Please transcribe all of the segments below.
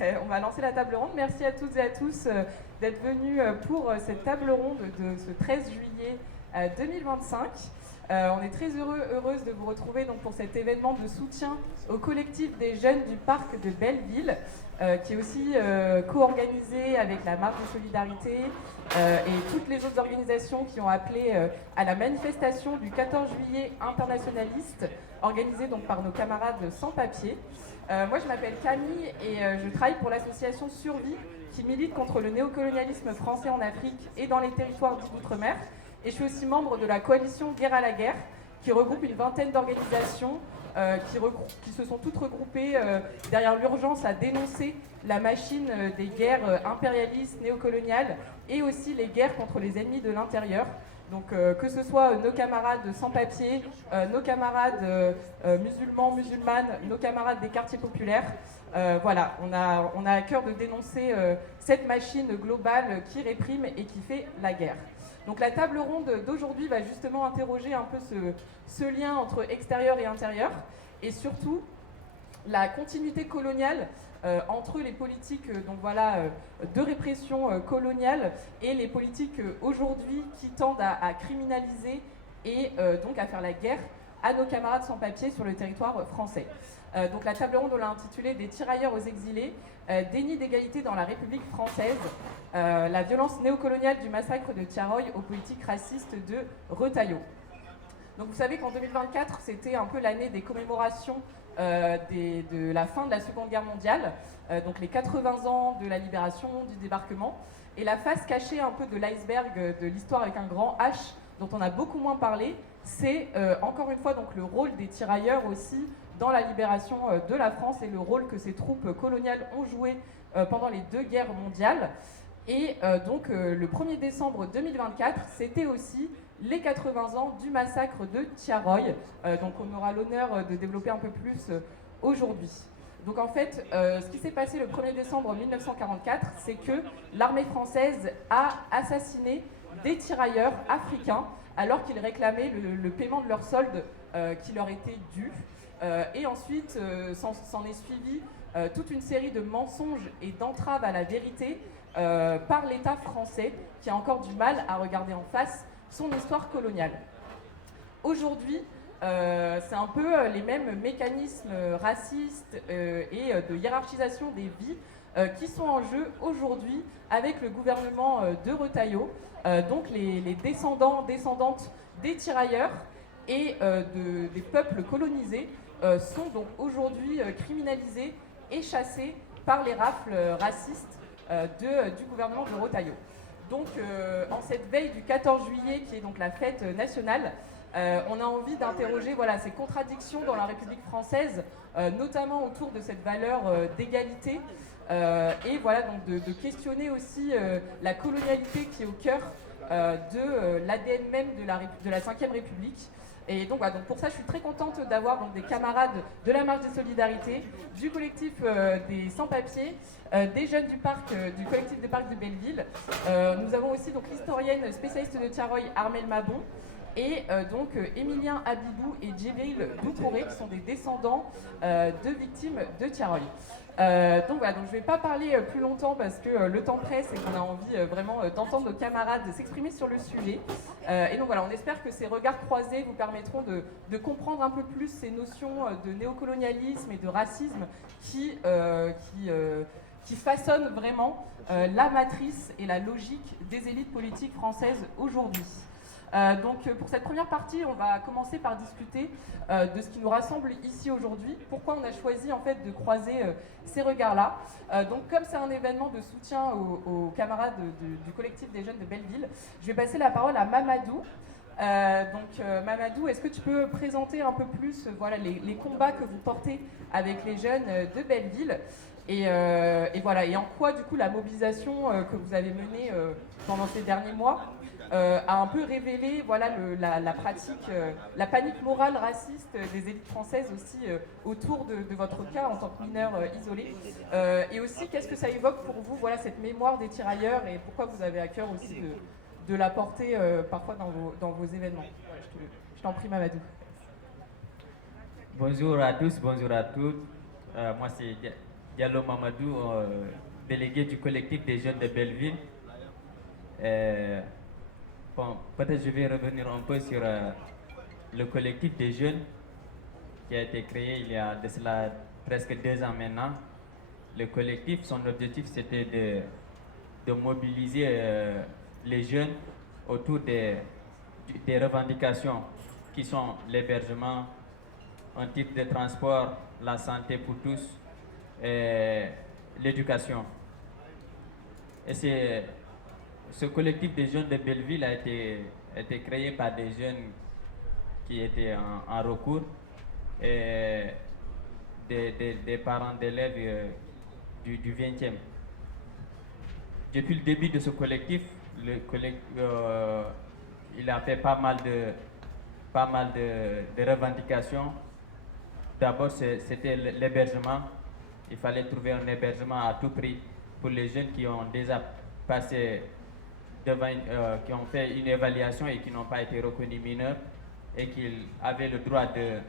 On va lancer la table ronde. Merci à toutes et à tous d'être venus pour cette table ronde de ce 13 juillet 2025. On est très heureuse de vous retrouver donc, pour cet événement de soutien au collectif des jeunes du parc de Belleville, qui est aussi co-organisé avec la Marche de Solidarité et toutes les autres organisations qui ont appelé à la manifestation du 14 juillet internationaliste, organisée donc par nos camarades sans-papiers. Moi, je m'appelle Camille et je travaille pour l'association Survie, qui milite contre le néocolonialisme français en Afrique et dans les territoires dits d'outre-mer. Et je suis aussi membre de la coalition Guerre à la guerre, qui regroupe une vingtaine d'organisations qui se sont toutes regroupées derrière l'urgence à dénoncer la machine des guerres impérialistes, néocoloniales, et aussi les guerres contre les ennemis de l'intérieur. Donc que ce soit nos camarades sans-papiers, nos camarades musulmans, musulmanes, nos camarades des quartiers populaires, voilà, on a à cœur de dénoncer cette machine globale qui réprime et qui fait la guerre. Donc la table ronde d'aujourd'hui va justement interroger un peu ce lien entre extérieur et intérieur, et surtout la continuité coloniale entre les politiques de répression coloniale et les politiques aujourd'hui qui tendent à criminaliser et donc à faire la guerre à nos camarades sans-papiers sur le territoire français. Donc la table ronde, on l'a intitulée « Des tirailleurs aux exilés, déni d'égalité dans la République française, la violence néocoloniale du massacre de Thiaroye aux politiques racistes de Retailleau ». Donc vous savez qu'en 2024, c'était un peu l'année des commémorations de la fin de la Seconde Guerre mondiale, donc les 80 ans de la libération, du débarquement, et la face cachée un peu de l'iceberg de l'histoire avec un grand H, dont on a beaucoup moins parlé, c'est encore une fois donc, le rôle des tirailleurs aussi dans la libération de la France et le rôle que ces troupes coloniales ont joué pendant les deux guerres mondiales. Et donc le 1er décembre 2024, c'était aussi les 80 ans du massacre de Thiaroye, donc on aura l'honneur de développer un peu plus aujourd'hui. Donc en fait, ce qui s'est passé le 1er décembre 1944, c'est que l'armée française a assassiné des tirailleurs africains alors qu'ils réclamaient le paiement de leur solde qui leur était dû. Et ensuite, s'en est suivi toute une série de mensonges et d'entraves à la vérité par l'État français, qui a encore du mal à regarder en face son histoire coloniale. Aujourd'hui, c'est un peu les mêmes mécanismes racistes et de hiérarchisation des vies qui sont en jeu aujourd'hui avec le gouvernement de Retailleau, donc les descendantes des tirailleurs et des peuples colonisés sont donc aujourd'hui criminalisés et chassés par les rafles racistes du gouvernement de Retailleau. Donc en cette veille du 14 juillet, qui est donc la fête nationale, on a envie d'interroger ces contradictions dans la République française, notamment autour de cette valeur d'égalité, et donc de questionner aussi la colonialité qui est au cœur de l'ADN même de la Ve République. Et donc pour ça, je suis très contente d'avoir des camarades de la Marche des Solidarités, du collectif des sans-papiers, des jeunes du collectif des parcs de Belleville. Nous avons aussi donc l'historienne spécialiste de Thiaroye, Armelle Mabon, et Émilien Abibou et Djibril Doucouré, qui sont des descendants de victimes de Thiaroye. Donc je ne vais pas parler plus longtemps parce que le temps presse et qu'on a envie vraiment d'entendre nos camarades s'exprimer sur le sujet. Et donc on espère que ces regards croisés vous permettront de comprendre un peu plus ces notions de néocolonialisme et de racisme qui façonnent vraiment la matrice et la logique des élites politiques françaises aujourd'hui. Donc pour cette première partie, on va commencer par discuter de ce qui nous rassemble ici aujourd'hui, pourquoi on a choisi en fait de croiser ces regards-là. Donc comme c'est un événement de soutien aux camarades du collectif des jeunes de Belleville, je vais passer la parole à Mamadou. Mamadou, est-ce que tu peux présenter un peu plus les combats que vous portez avec les jeunes de Belleville et en quoi du coup la mobilisation que vous avez menée pendant ces derniers mois a un peu révélé la pratique, la panique morale raciste des élites françaises aussi autour de votre cas en tant que mineur isolé. Et aussi, qu'est-ce que ça évoque pour vous, cette mémoire des tirailleurs et pourquoi vous avez à cœur aussi de la porter parfois dans vos événements. Je t'en prie, Mamadou. Bonjour à tous, bonjour à toutes. Moi, c'est Diallo Mamadou, délégué du collectif des jeunes de Belleville. Euh, bon, peut-être je vais revenir un peu sur le collectif des jeunes qui a été créé il y a de cela presque 2 ans maintenant. Le collectif, son objectif, c'était de mobiliser les jeunes autour des revendications qui sont l'hébergement, un type de transport, la santé pour tous, et l'éducation. Et ce collectif des jeunes de Belleville a été créé par des jeunes qui étaient en recours et des parents d'élèves du 20e. Depuis le début de ce collectif, il a fait pas mal de revendications. D'abord, c'était l'hébergement. Il fallait trouver un hébergement à tout prix pour les jeunes qui ont déjà passé qui ont fait une évaluation et qui n'ont pas été reconnus mineurs et qui avaient le droit de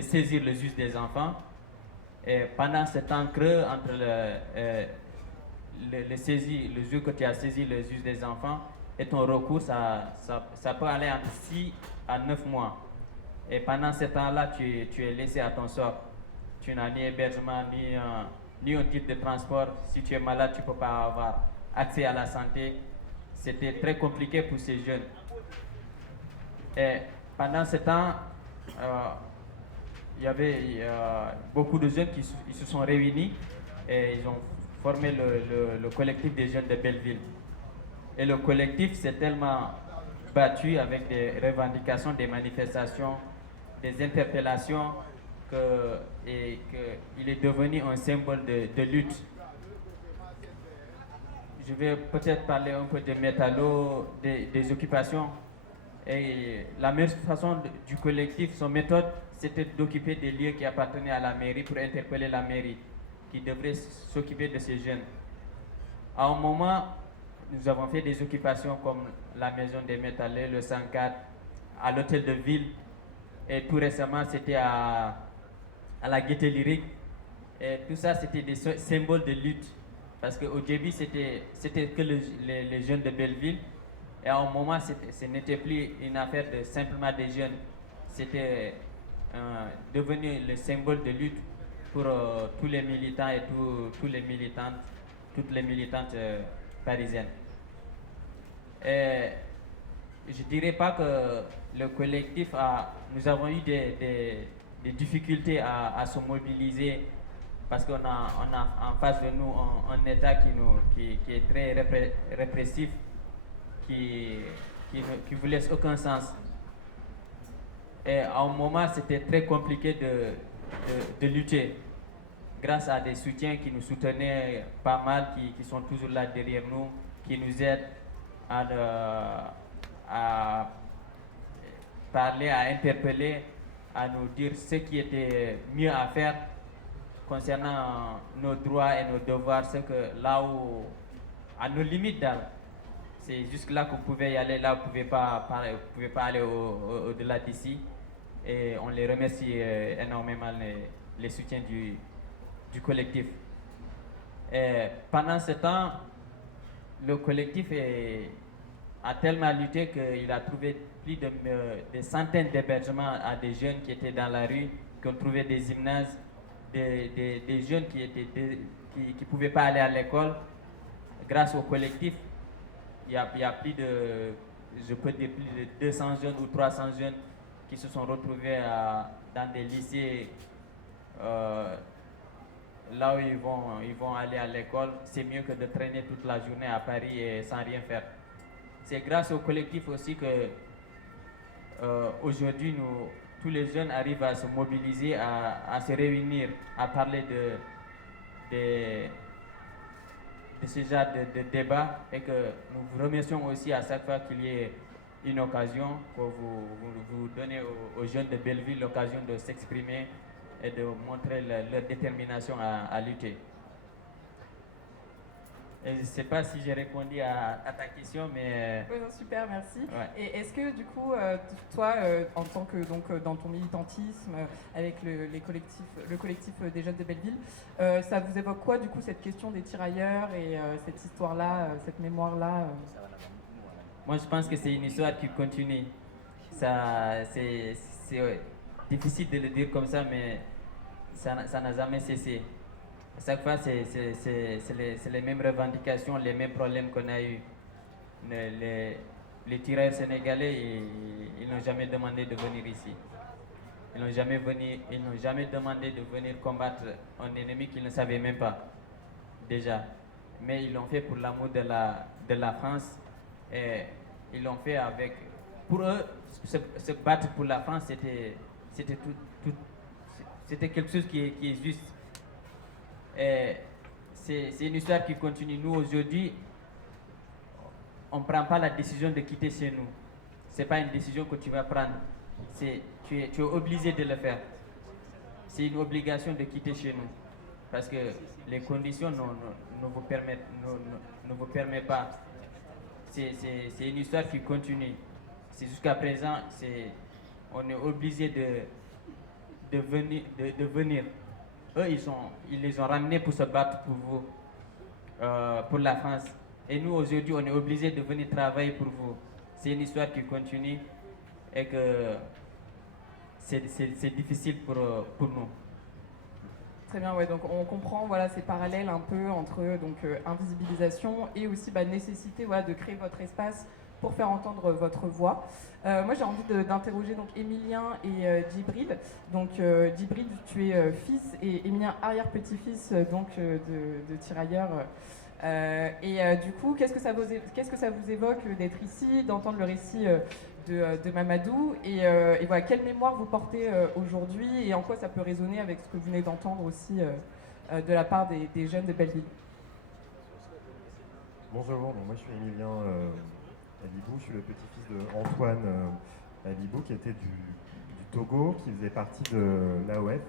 saisir le juge des enfants. Et pendant ce temps creux entre le jour que tu as saisi le juge des enfants et ton recours, ça peut aller entre 6 à 9 mois. Et pendant ce temps-là, tu es laissé à ton sort. Tu n'as ni hébergement, ni un type de transport. Si tu es malade, tu ne peux pas avoir accès à la santé. C'était très compliqué pour ces jeunes. Et pendant ce temps, il y avait beaucoup de jeunes qui se sont réunis et ils ont formé le collectif des jeunes de Belleville. Et le collectif s'est tellement battu avec des revendications, des manifestations, des interpellations, qu'il est devenu un symbole de lutte. Je vais peut-être parler un peu des métallos, des occupations. Et la meilleure façon du collectif, son méthode, c'était d'occuper des lieux qui appartenaient à la mairie pour interpeller la mairie, qui devrait s'occuper de ces jeunes. À un moment, nous avons fait des occupations comme la maison des métallés, le 104, à l'hôtel de ville. Et tout récemment, c'était à la Gaîté Lyrique. Et tout ça, c'était des symboles de lutte. Parce qu'au début, c'était que les jeunes de Belleville. Et à un moment, ce n'était plus une affaire de simplement des jeunes. C'était devenu le symbole de lutte pour tous les militants et tous les militantes, toutes les militantes parisiennes. Et je ne dirais pas que le collectif nous avons eu des difficultés à se mobiliser parce qu'on a en face de nous un État qui est très répressif, qui ne vous laisse aucun sens. Et à un moment, c'était très compliqué de lutter. Grâce à des soutiens qui nous soutenaient pas mal, qui sont toujours là derrière nous, qui nous aident à parler, à interpeller, à nous dire ce qui était mieux à faire concernant nos droits et nos devoirs, là où, à nos limites, c'est jusque là que vous pouvez y aller, là vous ne pouvez pas aller au-delà d'ici. Et on les remercie énormément, les soutiens du collectif. Et pendant ce temps, le collectif a tellement lutté qu'il a trouvé plus de des centaines d'hébergements à des jeunes qui étaient dans la rue, qui ont trouvé des gymnases, des jeunes qui ne pouvaient pas aller à l'école. Grâce au collectif, il y a plus de, je peux dire, plus de 200 jeunes ou 300 jeunes qui se sont retrouvés dans des lycées là où ils vont aller à l'école. C'est mieux que de traîner toute la journée à Paris et sans rien faire. C'est grâce au collectif aussi que aujourd'hui tous les jeunes arrivent à se mobiliser, à se réunir, à parler de ce genre de débat, et que nous vous remercions aussi à chaque fois qu'il y ait une occasion, que vous donnez aux jeunes de Belleville l'occasion de s'exprimer et de montrer leur détermination à lutter. Et je ne sais pas si j'ai répondu à ta question, mais... Oui, non, super, merci. Ouais. Et est-ce que du coup, toi, en tant que dans ton militantisme avec le collectif des jeunes de Belleville, ça vous évoque quoi du coup cette question des tirailleurs et cette histoire-là, cette mémoire-là Moi, je pense que c'est une histoire qui continue. C'est difficile de le dire comme ça, mais ça n'a jamais cessé. À chaque fois, c'est les mêmes revendications, les mêmes problèmes qu'on a eus. Les tirailleurs sénégalais, ils n'ont jamais demandé de venir ici. Ils n'ont jamais demandé de venir combattre un ennemi qu'ils ne savaient même pas, déjà. Mais ils l'ont fait pour l'amour de la France. Et ils l'ont fait avec... Pour eux, se battre pour la France, c'était c'était quelque chose qui est juste. Et c'est une histoire qui continue. Nous, aujourd'hui, on ne prend pas la décision de quitter chez nous. Ce n'est pas une décision que tu vas prendre. Tu es obligé de le faire. C'est une obligation de quitter chez nous. Parce que les conditions ne vous permettent pas. C'est une histoire qui continue. C'est jusqu'à présent, on est obligé de venir. Eux, ils les ont ramenés pour se battre pour vous, pour la France. Et nous, aujourd'hui, on est obligé de venir travailler pour vous. C'est une histoire qui continue et que c'est difficile pour nous. Très bien, ouais, donc on comprend voilà, ces parallèles un peu entre invisibilisation et aussi nécessité voilà, de créer votre espace pour faire entendre votre voix. Moi j'ai envie d'interroger donc Émilien et Djibril. Donc Djibril, tu es fils et Émilien arrière-petit-fils de tirailleurs. Du coup, qu'est-ce que ça vous évoque d'être ici, d'entendre le récit de Mamadou et voilà, quelle mémoire vous portez aujourd'hui et en quoi ça peut résonner avec ce que vous venez d'entendre aussi de la part des jeunes de Belleville. Bonjour, donc moi je suis Émilien Alibou, je suis le petit-fils de Antoine Alibou qui était du Togo, qui faisait partie de l'AOF.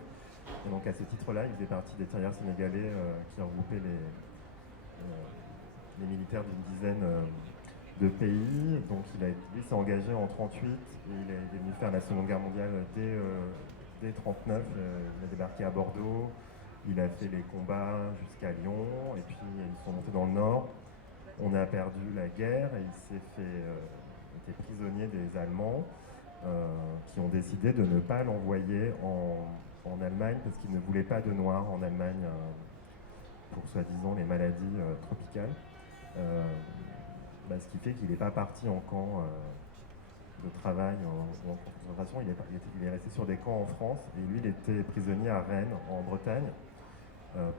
Et donc à ce titre-là, il faisait partie des tirailleurs sénégalais qui regroupaient les militaires d'une dizaine de pays. Donc lui s'est engagé en 1938 et il est venu faire la Seconde Guerre mondiale dès 1939. Il a débarqué à Bordeaux, il a fait les combats jusqu'à Lyon et puis ils sont montés dans le nord. On a perdu la guerre et il était prisonnier des Allemands qui ont décidé de ne pas l'envoyer en Allemagne parce qu'ils ne voulaient pas de Noirs en Allemagne pour soi-disant les maladies tropicales. Ce qui fait qu'il n'est pas parti en camp de travail ou en concentration, il est resté sur des camps en France et lui il était prisonnier à Rennes en Bretagne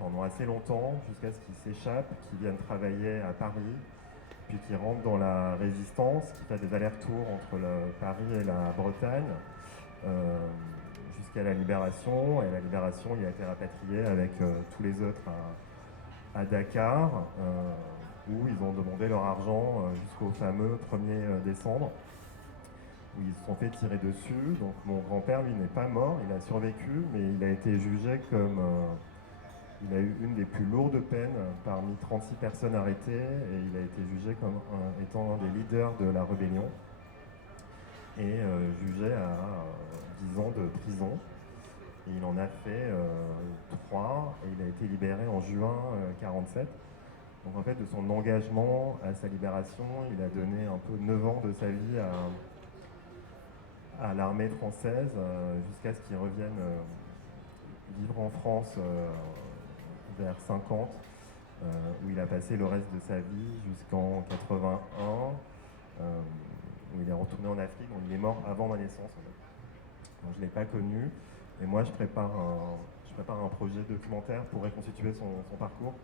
pendant assez longtemps jusqu'à ce qu'il s'échappe, qu'il vienne travailler à Paris, puis qu'il rentre dans la résistance, qu'il fasse des allers-retours entre Paris et la Bretagne jusqu'à la Libération. Et à la Libération, il a été rapatrié avec tous les autres à Dakar, où ils ont demandé leur argent jusqu'au fameux 1er décembre, où ils se sont fait tirer dessus. Donc mon grand-père, lui, n'est pas mort, il a survécu, mais il a été jugé comme... il a eu une des plus lourdes peines parmi 36 personnes arrêtées et il a été jugé comme étant un des leaders de la rébellion et jugé à 10 ans de prison. Et il en a fait 3 et il a été libéré en juin 1947. Donc en fait, de son engagement à sa libération, il a donné un peu 9 ans de sa vie à l'armée française jusqu'à ce qu'il revienne vivre en France vers 50, où il a passé le reste de sa vie jusqu'en 81, où il est retourné en Afrique, donc il est mort avant ma naissance. En fait. Donc je ne l'ai pas connu, et moi je prépare un projet documentaire pour reconstituer son parcours,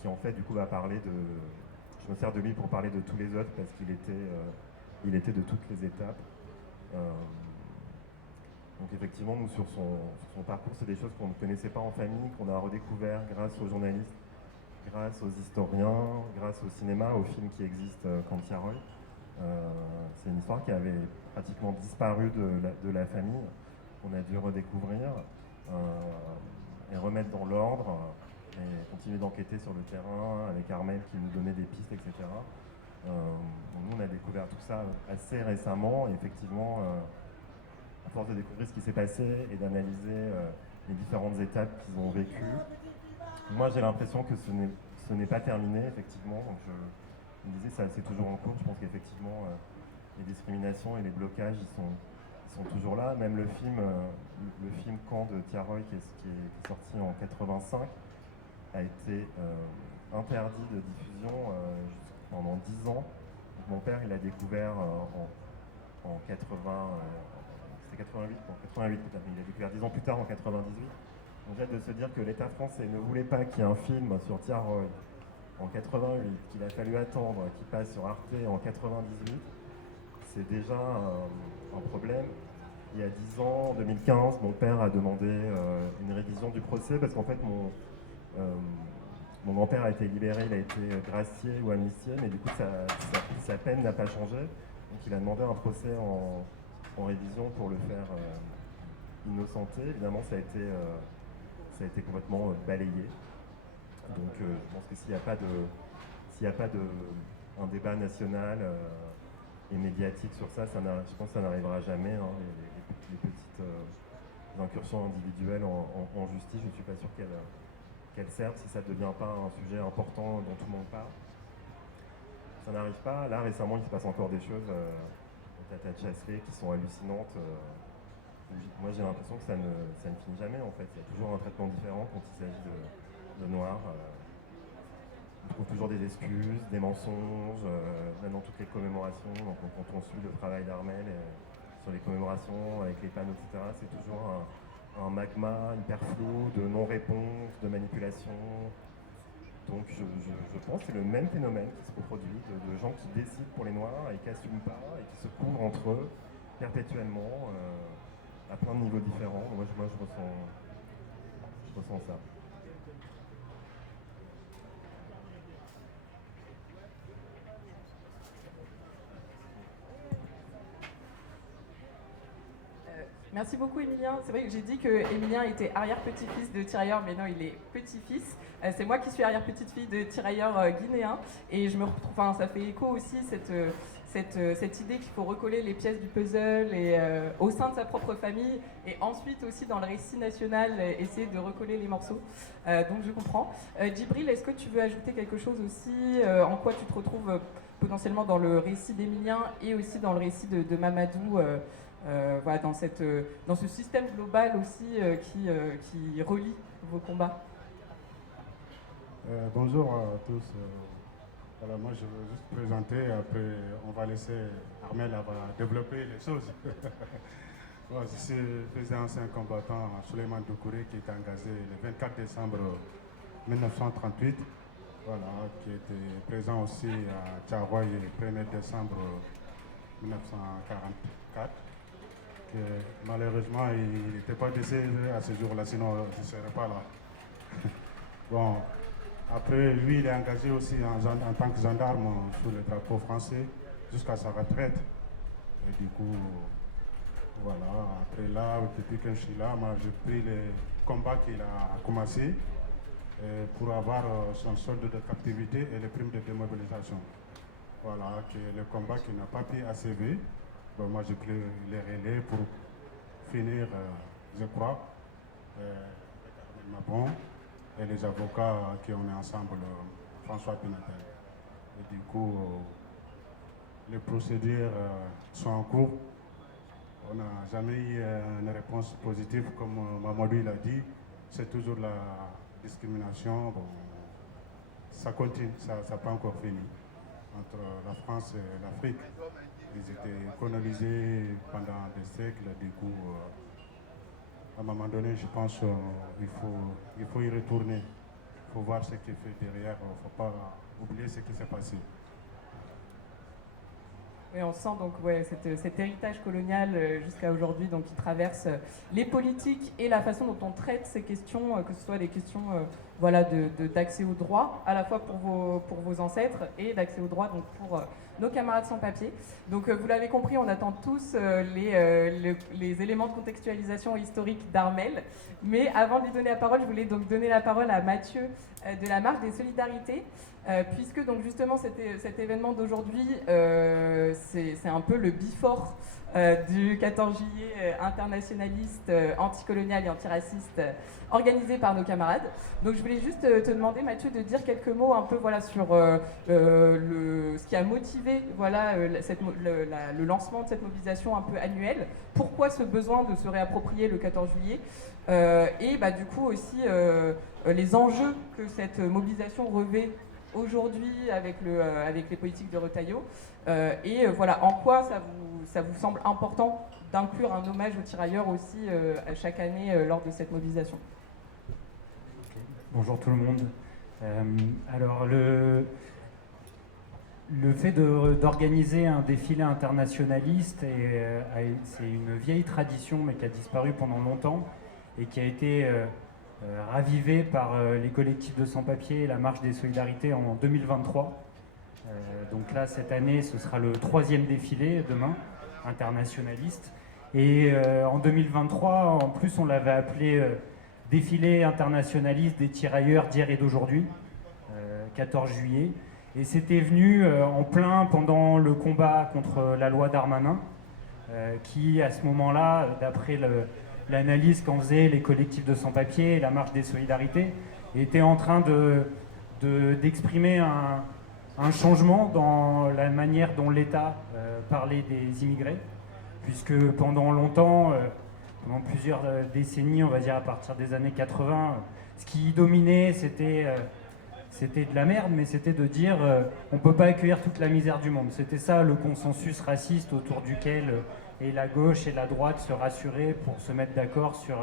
qui en fait du coup va parler de... Je me sers de lui pour parler de tous les autres, parce qu'il était de toutes les étapes. Donc effectivement, nous, sur son parcours, c'est des choses qu'on ne connaissait pas en famille, qu'on a redécouvert grâce aux journalistes, grâce aux historiens, grâce au cinéma, aux films qui existent comme Tiaroy. C'est une histoire qui avait pratiquement disparu de la famille, qu'on a dû redécouvrir et remettre dans l'ordre. et continuer d'enquêter sur le terrain avec Armel qui nous donnait des pistes, etc. Nous, on a découvert tout ça assez récemment et effectivement, à force de découvrir ce qui s'est passé et d'analyser les différentes étapes qu'ils ont vécues, moi j'ai l'impression que ce n'est pas terminé, effectivement. Donc je me disais, ça c'est toujours en cours. Je pense qu'effectivement, les discriminations et les blocages, ils sont toujours là. Même le film Camp de Tiaroy, qui est sorti en 85, a été interdit de diffusion pendant 10 ans. Donc, mon père, il a découvert en 80, c'était 88, bon, 88 peut-être, mais il a découvert 10 ans plus tard, en 98. Donc j'ai hâte de se dire que l'État français ne voulait pas qu'il y ait un film sur Tiaroy en 88, qu'il a fallu attendre qu'il passe sur Arte en 98. C'est déjà un problème. Il y a 10 ans, en 2015, mon père a demandé une révision du procès parce qu'en fait, mon grand-père a été libéré, il a été gracié ou amnistié, mais du coup, sa peine n'a pas changé. Donc, il a demandé un procès en révision pour le faire innocenté. Évidemment, ça a été complètement balayé. Donc, je pense que s'il n'y a pas un débat national et médiatique sur ça, je pense que ça n'arrivera jamais. Hein, les petites incursions individuelles en justice, je ne suis pas sûr qu'elles servent si ça ne devient pas un sujet important dont tout le monde parle. Ça n'arrive pas. Là, récemment, il se passe encore des choses au Tata Chasselet qui sont hallucinantes. Moi, j'ai l'impression que ça ne finit jamais, en fait. Il y a toujours un traitement différent quand il s'agit de noirs. On trouve toujours des excuses, des mensonges, même dans toutes les commémorations. Donc, quand on suit le travail d'Armel sur les commémorations avec les panneaux, etc., c'est toujours un magma hyper flou de non-réponse, de manipulation. Donc je pense que c'est le même phénomène qui se reproduit, de gens qui décident pour les Noirs et qui n'assument pas et qui se couvrent entre eux perpétuellement à plein de niveaux différents. Moi je ressens ça. Merci beaucoup Emilien. C'est vrai que j'ai dit que Emilien était arrière-petit-fils de tirailleurs, mais non, il est petit-fils. C'est moi qui suis arrière-petite-fille de tirailleurs guinéens. Et je me retrouve, enfin, ça fait écho aussi cette idée qu'il faut recoller les pièces du puzzle et, au sein de sa propre famille. Et ensuite aussi dans le récit national, essayer de recoller les morceaux. Donc je comprends. Djibril, est-ce que tu veux ajouter quelque chose aussi en quoi tu te retrouves potentiellement dans le récit d'Emilien et aussi dans le récit de Mamadou voilà, dans ce système global aussi qui relie vos combats. Bonjour à tous. Voilà, moi je veux juste présenter, après on va laisser Armel va développer les choses. Bon, je suis le président ancien combattant Souleymane Doucouré qui est engagé le 24 décembre 1938, voilà, qui était présent aussi à Tiaroy le 1er décembre 1944. Malheureusement, il n'était pas décédé à ce jour-là, sinon je ne serais pas là. Bon, après, lui, il est engagé aussi en tant que gendarme sous le drapeau français jusqu'à sa retraite. Et du coup, voilà, après là, depuis que je suis là, moi, j'ai pris les combats qu'il a commencé pour avoir son solde de captivité et les primes de démobilisation. Voilà, que le combat qu'il n'a pas pu achever. Bon, moi, j'ai pris les relais pour finir, je crois, avec Mabon et les avocats qui ont ensemble, François Pinatel. Et du coup, les procédures sont en cours. On n'a jamais eu une réponse positive, comme Mamadou l'a dit. C'est toujours la discrimination. Bon, ça continue, ça n'a pas encore fini entre la France et l'Afrique. Ils étaient colonisés pendant des siècles, du coup, à un moment donné, je pense qu'il faut y retourner. Il faut voir ce qui est fait derrière, il ne faut pas oublier ce qui s'est passé. Oui, on sent donc cet héritage colonial jusqu'à aujourd'hui, donc qui traverse les politiques et la façon dont on traite ces questions, que ce soit les questions d'accès aux droits, à la fois pour vos ancêtres et d'accès aux droits donc pour nos camarades sans papier. Donc vous l'avez compris, on attend tous les éléments de contextualisation historique d'Armel. Mais avant de lui donner la parole, je voulais donc donner la parole à Mathieu de la Marche des Solidarités. Puisque donc justement cet événement d'aujourd'hui, c'est un peu le before du 14 juillet internationaliste, anticolonial et antiraciste organisé par nos camarades. Donc je voulais juste te demander, Mathieu, de dire quelques mots un peu sur ce qui a motivé le lancement de cette mobilisation un peu annuelle. Pourquoi ce besoin de se réapproprier le 14 juillet et du coup aussi les enjeux que cette mobilisation revêt aujourd'hui avec les politiques de Retailleau en quoi ça vous semble important d'inclure un hommage aux tirailleurs aussi à chaque année lors de cette mobilisation. Bonjour tout le monde. Alors le fait d'organiser un défilé internationaliste, c'est une vieille tradition mais qui a disparu pendant longtemps et qui a été ravivé par les collectifs de sans-papiers et la Marche des Solidarités en 2023. Donc là, cette année, ce sera le 3e défilé, demain, internationaliste. Et en 2023, en plus, on l'avait appelé défilé internationaliste des tirailleurs d'hier et d'aujourd'hui, 14 juillet. Et c'était venu en plein pendant le combat contre la loi Darmanin, qui, à ce moment-là, d'après l'analyse qu'en faisaient les collectifs de sans-papiers et la Marche des Solidarités, était en train d'exprimer un changement dans la manière dont l'État parlait des immigrés, puisque pendant longtemps, pendant plusieurs décennies, on va dire à partir des années 80, ce qui dominait, c'était de la merde, mais c'était de dire on ne peut pas accueillir toute la misère du monde. C'était ça le consensus raciste autour duquel et la gauche et la droite se rassuraient pour se mettre d'accord sur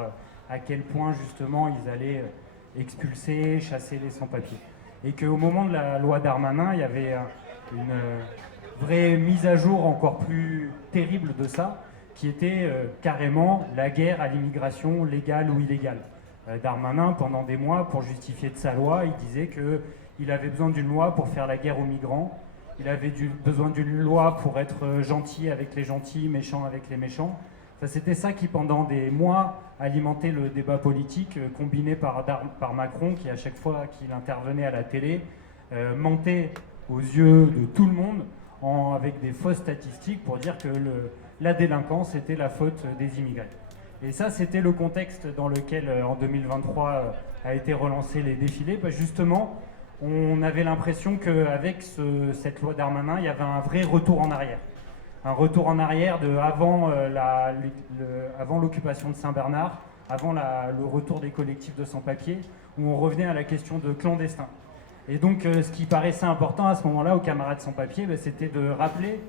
à quel point justement ils allaient expulser, chasser les sans-papiers. Et qu'au moment de la loi Darmanin, il y avait une vraie mise à jour encore plus terrible de ça, qui était carrément la guerre à l'immigration légale ou illégale. Darmanin, pendant des mois, pour justifier de sa loi, il disait qu'il avait besoin d'une loi pour faire la guerre aux migrants. Il avait besoin d'une loi pour être gentil avec les gentils, méchant avec les méchants. Enfin, c'était ça qui, pendant des mois, alimentait le débat politique, combiné par Macron, qui, à chaque fois qu'il intervenait à la télé, mentait aux yeux de tout le monde avec des fausses statistiques pour dire que la délinquance était la faute des immigrés. Et ça, c'était le contexte dans lequel, en 2023, a été relancé les défilés. Justement, on avait l'impression qu'avec cette loi Darmanin, il y avait un vrai retour en arrière. Un retour en arrière avant l'occupation de Saint-Bernard, avant le retour des collectifs de sans-papiers, où on revenait à la question de clandestins. Et donc, ce qui paraissait important à ce moment-là aux camarades sans-papiers, c'était de rappeler,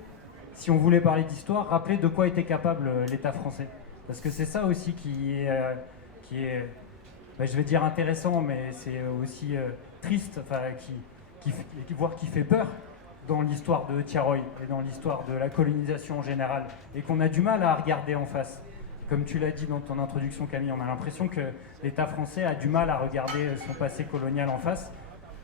si on voulait parler d'histoire, rappeler de quoi était capable l'État français. Parce que c'est ça aussi qui est je vais dire intéressant, mais c'est aussi triste, voire qui fait peur dans l'histoire de Thiaroye et dans l'histoire de la colonisation en général, et qu'on a du mal à regarder en face. Comme tu l'as dit dans ton introduction, Camille, on a l'impression que l'État français a du mal à regarder son passé colonial en face.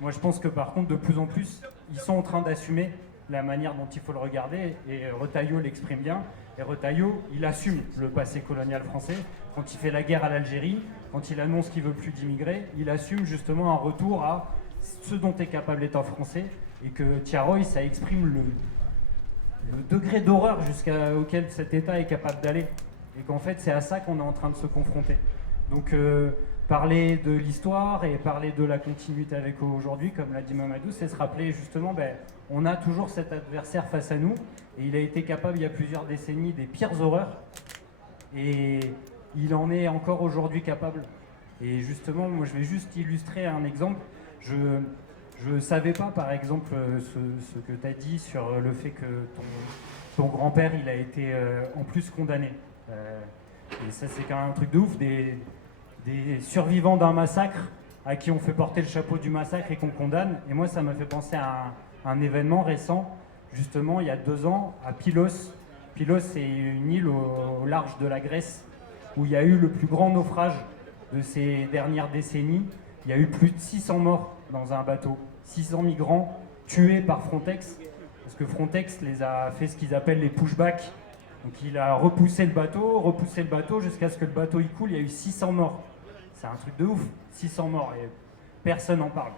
Moi, je pense que par contre, de plus en plus, ils sont en train d'assumer la manière dont il faut le regarder, et Retailleau l'exprime bien. Et Retailleau, il assume le passé colonial français. Quand il fait la guerre à l'Algérie, quand il annonce qu'il ne veut plus d'immigrés, il assume justement un retour à ce dont est capable l'État français, et que Thiaroye, ça exprime le degré d'horreur auquel cet État est capable d'aller, et qu'en fait, c'est à ça qu'on est en train de se confronter. Donc, parler de l'histoire et parler de la continuité avec aujourd'hui, comme l'a dit Mamadou, c'est se rappeler justement, on a toujours cet adversaire face à nous, et il a été capable il y a plusieurs décennies des pires horreurs, et il en est encore aujourd'hui capable. Et justement, moi je vais juste illustrer un exemple. Je ne savais pas, par exemple, ce que tu as dit sur le fait que ton grand-père, il a été en plus condamné. Et ça, c'est quand même un truc de ouf. Des survivants d'un massacre à qui on fait porter le chapeau du massacre et qu'on condamne. Et moi, ça m'a fait penser à un événement récent. justement il y a 2 ans à Pylos. Pylos, c'est une île au large de la Grèce où il y a eu le plus grand naufrage de ces dernières décennies. Il y a eu plus de 600 morts dans un bateau, 600 migrants tués par Frontex, parce que Frontex les a fait ce qu'ils appellent les pushbacks. Donc il a repoussé le bateau jusqu'à ce que le bateau il coule. Il y a eu 600 morts. C'est un truc de ouf, 600 morts et personne n'en parle.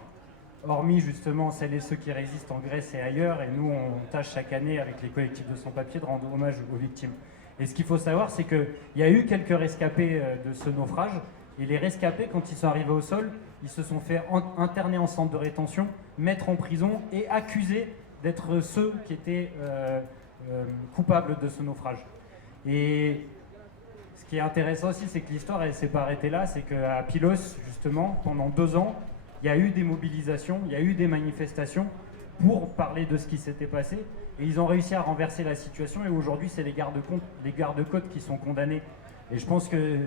Hormis justement celles et ceux qui résistent en Grèce et ailleurs, et nous on tâche chaque année avec les collectifs de sans-papiers de rendre hommage aux victimes. Et ce qu'il faut savoir, c'est qu'il y a eu quelques rescapés de ce naufrage, et les rescapés, quand ils sont arrivés au sol, ils se sont fait interner en centre de rétention, mettre en prison et accusés d'être ceux qui étaient coupables de ce naufrage. Et ce qui est intéressant aussi, c'est que l'histoire elle s'est pas arrêtée là, c'est qu'à Pylos, justement, pendant 2 ans, il y a eu des mobilisations, il y a eu des manifestations pour parler de ce qui s'était passé, et ils ont réussi à renverser la situation, et aujourd'hui c'est les gardes-côtes qui sont condamnés. Et je pense que,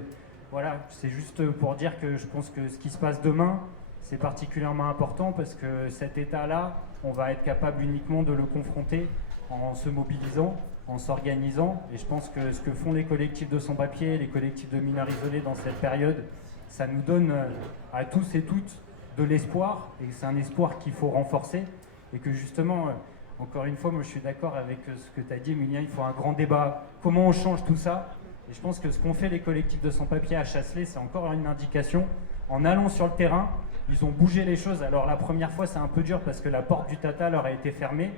voilà, c'est juste pour dire que je pense que ce qui se passe demain, c'est particulièrement important, parce que cet état-là, on va être capable uniquement de le confronter en se mobilisant, en s'organisant, et je pense que ce que font les collectifs de sans-papiers, les collectifs de mineurs isolés dans cette période, ça nous donne à tous et toutes de l'espoir, et c'est un espoir qu'il faut renforcer, et que justement, encore une fois, moi je suis d'accord avec ce que tu as dit, Emilien, il faut un grand débat. Comment on change tout ça? Et je pense que ce qu'ont fait les collectifs de sans-papiers à Chasselet, c'est encore une indication. En allant sur le terrain, ils ont bougé les choses. Alors la première fois, c'est un peu dur parce que la porte du Tata leur a été fermée.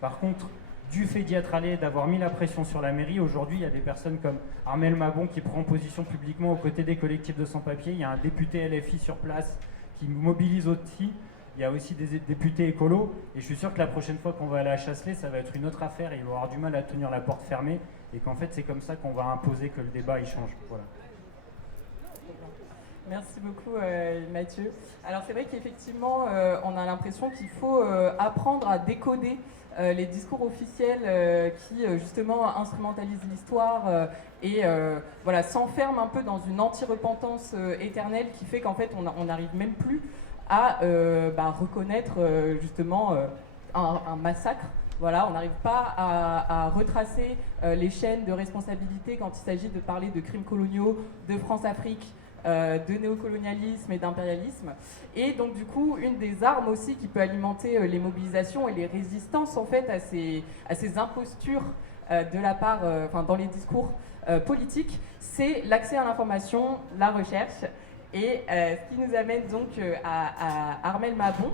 Par contre, du fait d'y être allé, d'avoir mis la pression sur la mairie, aujourd'hui, il y a des personnes comme Armel Mabon qui prend position publiquement aux côtés des collectifs de sans-papiers. Il y a un député LFI sur place qui mobilise aussi. Il y a aussi des députés écolos. Et je suis sûr que la prochaine fois qu'on va aller à Chasselet, ça va être une autre affaire. Ils vont avoir du mal à tenir la porte fermée. Et qu'en fait, c'est comme ça qu'on va imposer que le débat il change. Voilà. Merci beaucoup Mathieu. Alors c'est vrai qu'effectivement on a l'impression qu'il faut apprendre à décoder les discours officiels qui justement instrumentalisent l'histoire et voilà, s'enferment un peu dans une anti-repentance éternelle qui fait qu'en fait on n'arrive même plus à reconnaître justement un massacre. Voilà, on n'arrive pas à retracer les chaînes de responsabilité quand il s'agit de parler de crimes coloniaux, de France-Afrique, de néocolonialisme et d'impérialisme. Et donc du coup, une des armes aussi qui peut alimenter les mobilisations et les résistances en fait à ces impostures de la part, dans les discours politiques, c'est l'accès à l'information, la recherche. Et ce qui nous amène donc à Armel Mabon.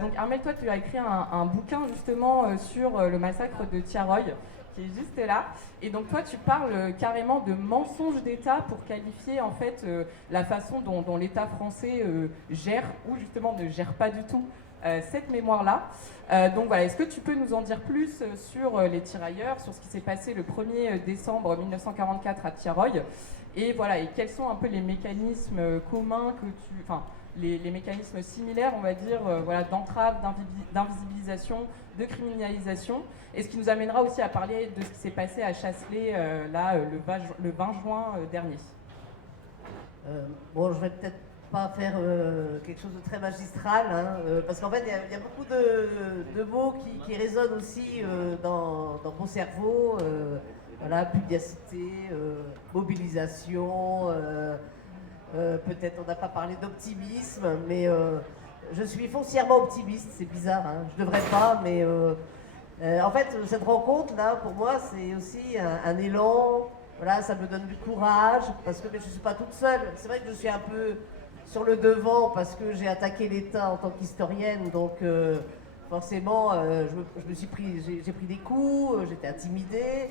Donc Armel, toi tu as écrit un bouquin justement sur le massacre de Thiaroye, qui est juste là. Et donc toi tu parles carrément de mensonge d'État pour qualifier en fait la façon dont l'État français gère ou justement ne gère pas du tout cette mémoire-là. Donc voilà, est-ce que tu peux nous en dire plus sur les tirailleurs, sur ce qui s'est passé le 1er décembre 1944 à Thiaroye? Et voilà, et quels sont un peu les mécanismes communs les mécanismes similaires, on va dire, voilà, d'entrave, d'invisibilisation, de criminalisation, et ce qui nous amènera aussi à parler de ce qui s'est passé à Chasselet le 20 juin dernier. Bon, je vais peut-être pas faire quelque chose de très magistral, parce qu'en fait, il y a beaucoup de mots qui résonnent aussi dans mon cerveau. Voilà, pugnacité, mobilisation, peut-être on n'a pas parlé d'optimisme, mais je suis foncièrement optimiste, c'est bizarre, je devrais pas, mais en fait cette rencontre-là, pour moi, c'est aussi un élan, voilà, ça me donne du courage, parce que je ne suis pas toute seule, c'est vrai que je suis un peu sur le devant, parce que j'ai attaqué l'État en tant qu'historienne, donc forcément, j'ai pris des coups, j'étais intimidée.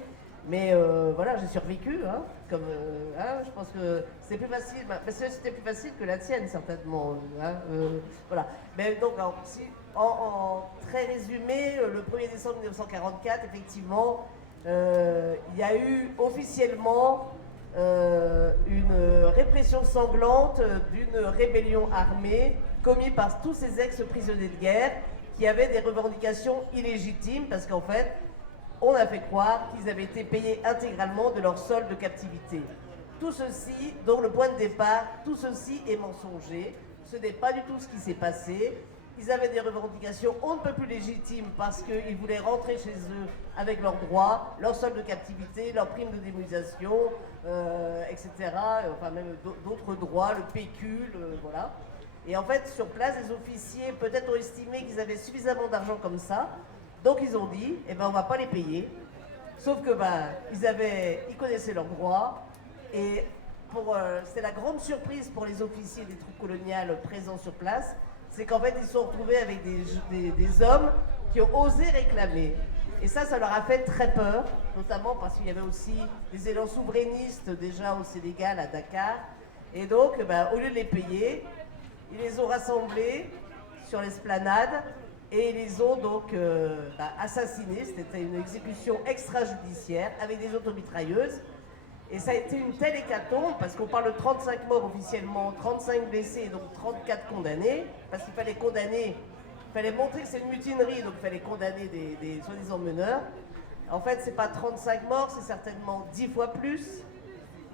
Mais voilà, j'ai survécu, je pense que c'était plus facile, c'était plus facile que la tienne certainement, voilà. Mais donc, en très résumé, le 1er décembre 1944, effectivement, il y a eu officiellement une répression sanglante d'une rébellion armée commise par tous ces ex-prisonniers de guerre qui avaient des revendications illégitimes parce qu'en fait, on a fait croire qu'ils avaient été payés intégralement de leur solde de captivité. Tout ceci, donc le point de départ, tout ceci est mensonger. Ce n'est pas du tout ce qui s'est passé. Ils avaient des revendications on ne peut plus légitimes parce qu'ils voulaient rentrer chez eux avec leurs droits, leur solde de captivité, leur prime de démobilisation, etc. Enfin même d'autres droits, le pécule, voilà. Et en fait, sur place, les officiers peut-être ont estimé qu'ils avaient suffisamment d'argent comme ça, donc ils ont dit, eh ben on va pas les payer. Sauf que ils connaissaient leurs droits et c'était la grande surprise pour les officiers des troupes coloniales présents sur place, c'est qu'en fait ils se sont retrouvés avec des hommes qui ont osé réclamer. Et ça leur a fait très peur, notamment parce qu'il y avait aussi des élans souverainistes déjà au Sénégal, à Dakar. Et donc, au lieu de les payer, ils les ont rassemblés sur l'esplanade et ils les ont donc assassinés. C'était une exécution extrajudiciaire avec des automitrailleuses. Et ça a été une telle hécatombe, parce qu'on parle de 35 morts officiellement, 35 blessés, et donc 34 condamnés, parce qu'il fallait condamner, il fallait montrer que c'est une mutinerie, donc il fallait condamner des soi-disant meneurs. En fait, c'est pas 35 morts, c'est certainement 10 fois plus.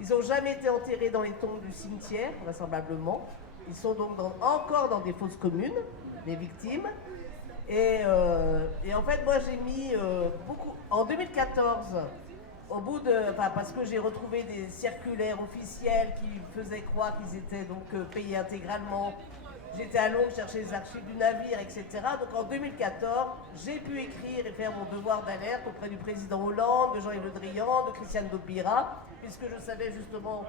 Ils n'ont jamais été enterrés dans les tombes du cimetière, vraisemblablement. Ils sont donc encore dans des fosses communes, les victimes. Et en fait, moi j'ai mis beaucoup... En 2014, parce que j'ai retrouvé des circulaires officiels qui faisaient croire qu'ils étaient donc payés intégralement. J'étais à Londres chercher les archives du navire, etc. Donc en 2014, j'ai pu écrire et faire mon devoir d'alerte auprès du président Hollande, de Jean-Yves Le Drian, de Christiane Taubira, puisque je savais justement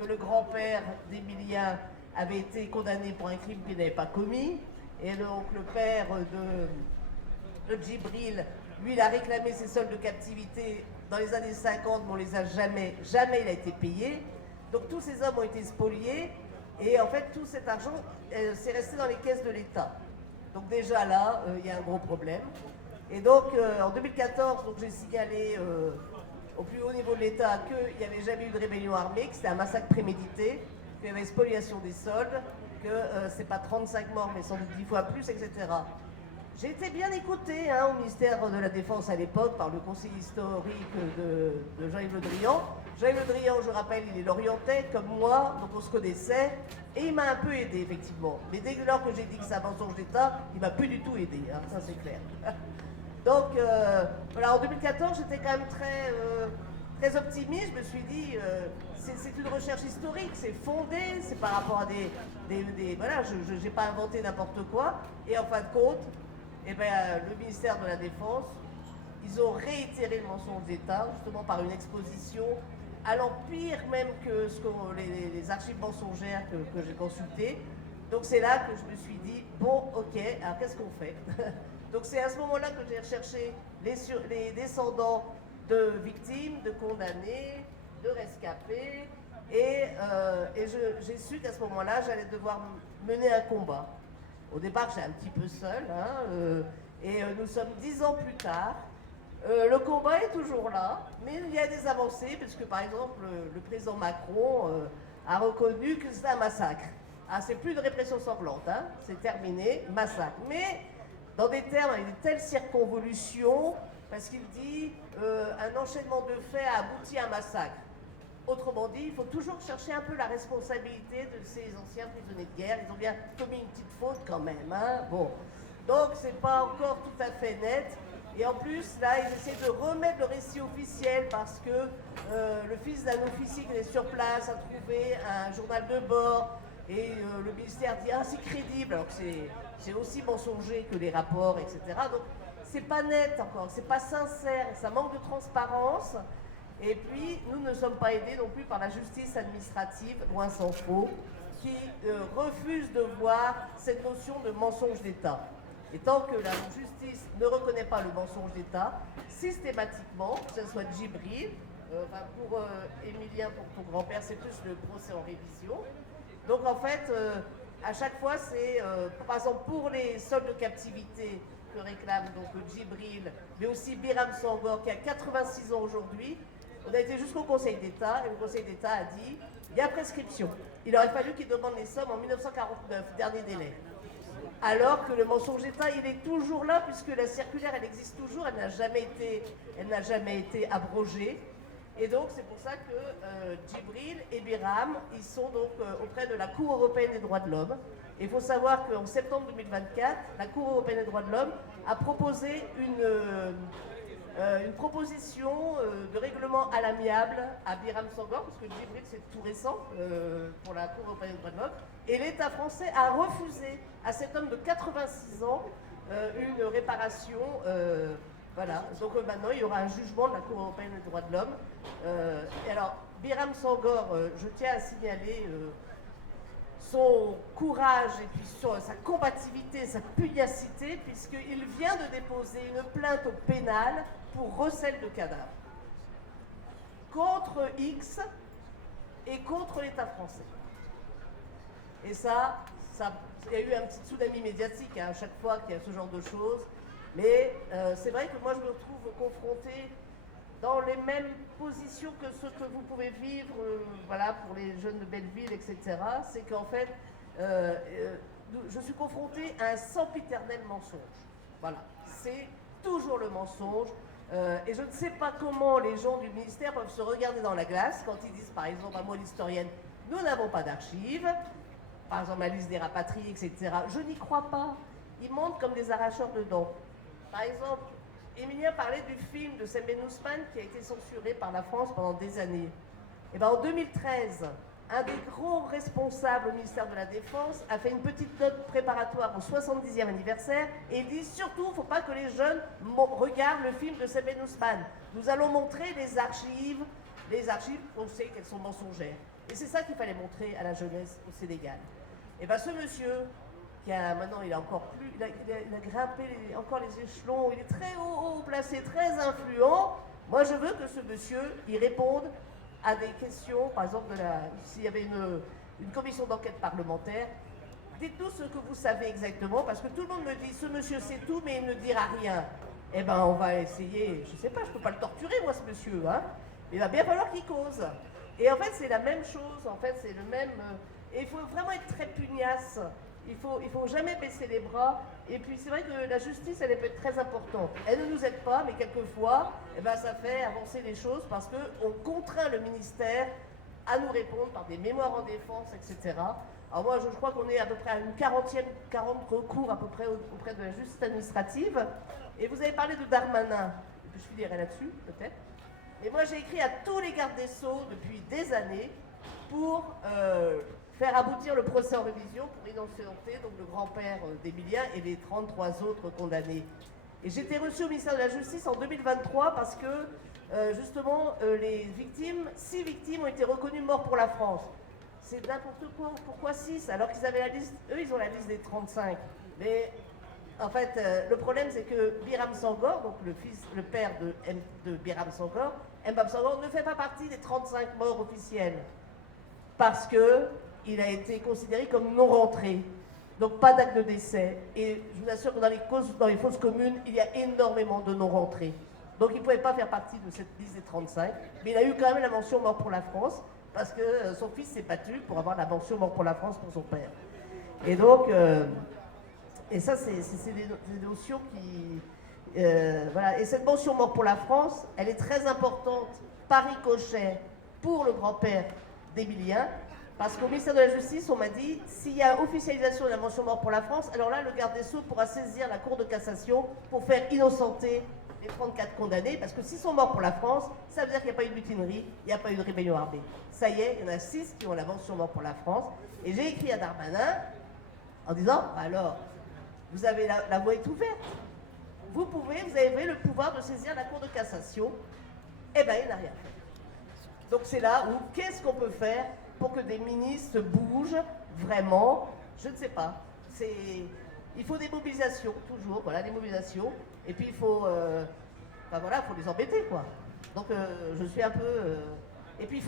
que le grand-père d'Emilien avait été condamné pour un crime qu'il n'avait pas commis. Et donc le père de Djibril, lui, il a réclamé ses soldes de captivité dans les années 50, mais on les a jamais il a été payé. Donc tous ces hommes ont été spoliés. Et en fait, tout cet argent, c'est resté dans les caisses de l'État. Donc déjà là, il y a un gros problème. Et donc, en 2014, donc, j'ai signalé au plus haut niveau de l'État qu'il n'y avait jamais eu de rébellion armée, que c'était un massacre prémédité, qu'il y avait spoliation des soldes, que c'est pas 35 morts, mais sans doute 10 fois plus, etc. J'ai été bien écoutée au ministère de la Défense à l'époque par le conseiller historique de Jean-Yves Le Drian. Jean-Yves Le Drian, je rappelle, il est lorientais comme moi, donc on se connaissait, et il m'a un peu aidé, effectivement. Mais dès lors que j'ai dit que c'est un mensonge d'État, il m'a plus du tout aidé, ça c'est clair. Donc, voilà, en 2014, j'étais quand même très optimiste. Je me suis dit, c'est une recherche historique, c'est fondé, c'est par rapport à voilà, je n'ai pas inventé n'importe quoi. Et en fin de compte, le ministère de la Défense, ils ont réitéré le mensonge d'État, justement par une exposition allant pire même que les archives mensongères que j'ai consultées. Donc c'est là que je me suis dit, bon, ok, alors qu'est-ce qu'on fait? Donc c'est à ce moment-là que j'ai recherché les descendants de victimes, de condamnés, de rescapés, et j'ai su qu'à ce moment-là, j'allais devoir mener un combat. Au départ, j'étais un petit peu seule, et nous sommes 10 ans plus tard. Le combat est toujours là, mais il y a des avancées, parce que par exemple, le président Macron a reconnu que c'est un massacre. Ah, c'est plus de répression sanglante, c'est terminé, massacre. Mais dans des termes avec de telles circonvolutions, parce qu'il dit un enchaînement de faits a abouti à un massacre. Autrement dit, il faut toujours chercher un peu la responsabilité de ces anciens prisonniers de guerre. Ils ont bien commis une petite faute quand même. Bon. Donc, c'est pas encore tout à fait net. Et en plus, là, ils essaient de remettre le récit officiel parce que le fils d'un officier qui est sur place a trouvé un journal de bord. Et le ministère dit « Ah, c'est crédible », alors que c'est aussi mensonger que les rapports, etc. Donc, c'est pas net encore, c'est pas sincère, ça manque de transparence. Et puis, nous ne sommes pas aidés non plus par la justice administrative, loin s'en faut, qui refuse de voir cette notion de mensonge d'État. Et tant que la justice ne reconnaît pas le mensonge d'État, systématiquement, que ce soit Djibril, pour Emilien, pour ton grand-père, c'est plus le procès en révision. Donc en fait, à chaque fois, c'est, par exemple, pour les soldes de captivité que réclame donc Djibril, mais aussi Biram Sangor, qui a 86 ans aujourd'hui, on a été jusqu'au Conseil d'État, et le Conseil d'État a dit, il y a prescription. Il aurait fallu qu'il demande les sommes en 1949, dernier délai. Alors que le mensonge d'État, il est toujours là, puisque la circulaire, elle existe toujours, elle n'a jamais été abrogée. Et donc, c'est pour ça que Djibril et Biram, ils sont donc auprès de la Cour européenne des droits de l'homme. Et il faut savoir qu'en septembre 2024, la Cour européenne des droits de l'homme a proposé une proposition de règlement à l'amiable à Biram Sangor, parce que Djibril, c'est tout récent pour la Cour européenne des droits de l'homme. Et l'État français a refusé à cet homme de 86 ans une réparation. Voilà, donc maintenant il y aura un jugement de la Cour européenne des droits de l'homme. Et alors, Biram Sangor, je tiens à signaler son courage et puis sa combativité, sa pugnacité, puisqu'il vient de déposer une plainte au pénal pour recel de cadavres contre X et contre l'État français. Et ça, il y a eu un petit tsunami médiatique à chaque fois qu'il y a ce genre de choses. Mais c'est vrai que moi, je me retrouve confrontée dans les mêmes positions que ce que vous pouvez vivre voilà, pour les jeunes de Belleville, etc. C'est qu'en fait, je suis confrontée à un sempiternel mensonge. Voilà, c'est toujours le mensonge. Et je ne sais pas comment les gens du ministère peuvent se regarder dans la glace quand ils disent, par exemple, à moi l'historienne, nous n'avons pas d'archives, par exemple la liste des rapatriés, etc. Je n'y crois pas. Ils mentent comme des arracheurs de dents. Par exemple, Émilien parlait du film de Sembène Ousmane qui a été censuré par la France pendant des années. Et bien en 2013, un des gros responsables au ministère de la Défense a fait une petite note préparatoire au 70e anniversaire et il dit surtout, il ne faut pas que les jeunes regardent le film de Sembène Ousmane. Nous allons montrer les archives, on sait qu'elles sont mensongères. Et c'est ça qu'il fallait montrer à la jeunesse au Sénégal. Et bien ce monsieur, qui a maintenant, il a encore plus, il a grimpé encore les échelons, il est très haut placé, très influent. Moi je veux que ce monsieur, il réponde à des questions, par exemple, s'il y avait une commission d'enquête parlementaire, dites-nous ce que vous savez exactement, parce que tout le monde me dit, ce monsieur sait tout, mais il ne dira rien. Eh ben, on va essayer, je sais pas, je peux pas le torturer, moi, ce monsieur, hein. Il va bien falloir qu'il cause. Et en fait, c'est la même chose, en fait, c'est le même... et il faut vraiment être très pugnace. Il faut jamais baisser les bras. Et puis c'est vrai que la justice, elle peut être très importante. Elle ne nous aide pas, mais quelquefois, eh ben, ça fait avancer les choses parce qu'on contraint le ministère à nous répondre par des mémoires en défense, etc. Alors moi, je crois qu'on est à peu près à une 40 recours à peu près auprès de la justice administrative. Et vous avez parlé de Darmanin. Je finirai là-dessus, peut-être. Et moi, j'ai écrit à tous les gardes des Sceaux depuis des années pour... faire aboutir le procès en révision pour innocenter donc le grand-père d'Émilien et les 33 autres condamnés. Et j'ai été reçue au ministère de la Justice en 2023 parce que, justement, les victimes, 6 victimes ont été reconnues mortes pour la France. C'est n'importe quoi. Pourquoi 6 alors qu'ils avaient la liste, eux, ils ont la liste des 35. Mais, en fait, le problème, c'est que Biram Sangor, donc le père de Biram Sangor, Mbam Sangor, ne fait pas partie des 35 morts officiels. Parce que il a été considéré comme non rentré. Donc pas d'acte de décès. Et je vous assure que dans les fosses communes, il y a énormément de non-rentrés. Donc il ne pouvait pas faire partie de cette liste des 35. Mais il a eu quand même la mention mort pour la France, parce que son fils s'est battu pour avoir la mention mort pour la France pour son père. Et donc, et ça c'est des notions qui... voilà. Et cette mention mort pour la France, elle est très importante par ricochet pour le grand-père d'Émilien. Parce qu'au ministère de la Justice, on m'a dit, s'il y a officialisation de la mention mort pour la France, alors là, le garde des Sceaux pourra saisir la Cour de cassation pour faire innocenter les 34 condamnés. Parce que s'ils sont morts pour la France, ça veut dire qu'il n'y a pas eu de mutinerie, il n'y a pas eu de rébellion armée. Ça y est, il y en a 6 qui ont la mention mort pour la France. Et j'ai écrit à Darmanin en disant, alors, vous avez la voie est ouverte. Vous avez le pouvoir de saisir la Cour de cassation. Eh bien, il n'a rien fait. Donc c'est là où, qu'est-ce qu'on peut faire pour que des ministres bougent vraiment? Je ne sais pas. Il faut des mobilisations, toujours, voilà, des mobilisations. Et puis il faut, faut les embêter, quoi. Donc je suis un peu... Et puis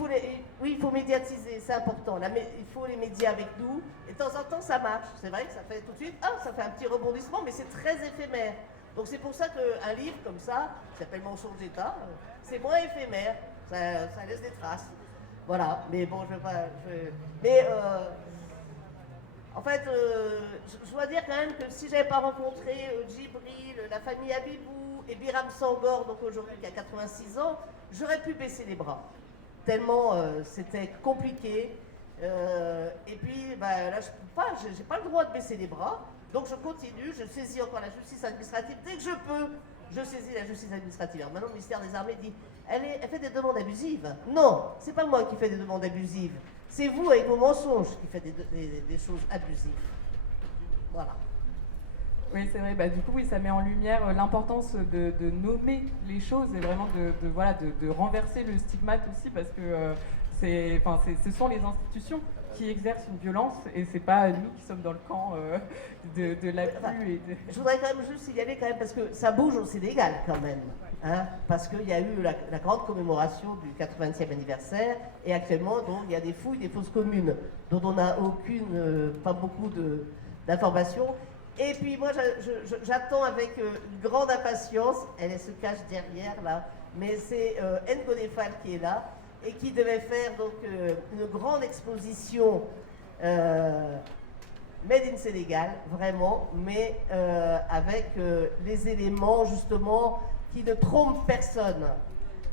il faut médiatiser, c'est important. Il faut les médias avec nous. Et de temps en temps, ça marche. C'est vrai que ça fait tout de suite, ça fait un petit rebondissement, mais c'est très éphémère. Donc c'est pour ça qu'un livre comme ça, qui s'appelle Mensonge d'État, c'est moins éphémère. Ça laisse des traces. Voilà, mais bon, mais En fait, je dois dire quand même que si j'avais pas rencontré Djibril, la famille Habibou et Biram Sangor, donc aujourd'hui qui a 86 ans, j'aurais pu baisser les bras. Tellement c'était compliqué. Et puis là, je peux pas, j'ai pas le droit de baisser les bras. Donc je continue, je saisis encore la justice administrative. Dès que je peux, je saisis la justice administrative. Alors maintenant, le ministère des Armées dit, elle fait des demandes abusives. Non, c'est pas moi qui fais des demandes abusives. C'est vous, avec vos mensonges, qui faites des choses abusives. Voilà. Oui, c'est vrai. Du coup, oui, ça met en lumière l'importance de nommer les choses et vraiment de renverser le stigmate aussi, parce que ce sont les institutions qui exercent une violence et c'est pas nous qui sommes dans le camp de l'abus. Je voudrais quand même juste signaler quand même, parce que ça bouge au Sénégal quand même, hein, parce qu'il y a eu la grande commémoration du 80e anniversaire et actuellement donc il y a des fouilles des fosses communes dont on n'a pas beaucoup d'informations. Et puis moi j'attends avec une grande impatience, elle se cache derrière là, mais c'est Ngoné Fall qui est là et qui devait faire donc une grande exposition Made in Sénégal, vraiment, mais avec les éléments justement qui ne trompent personne.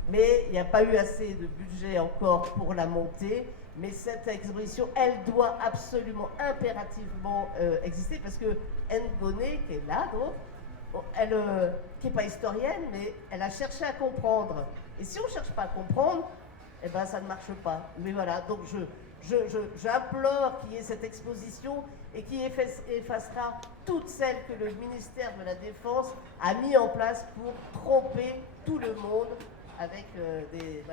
Mais il n'y a pas eu assez de budget encore pour la monter. Mais cette exposition, elle doit absolument, impérativement exister, parce que Ngoné, qui est là, donc, elle, qui n'est pas historienne, mais elle a cherché à comprendre. Et si on ne cherche pas à comprendre, eh ben ça ne marche pas. Mais voilà, donc j'implore qu'il y ait cette exposition et qui effacera toutes celles que le ministère de la Défense a mis en place pour tromper tout le monde avec des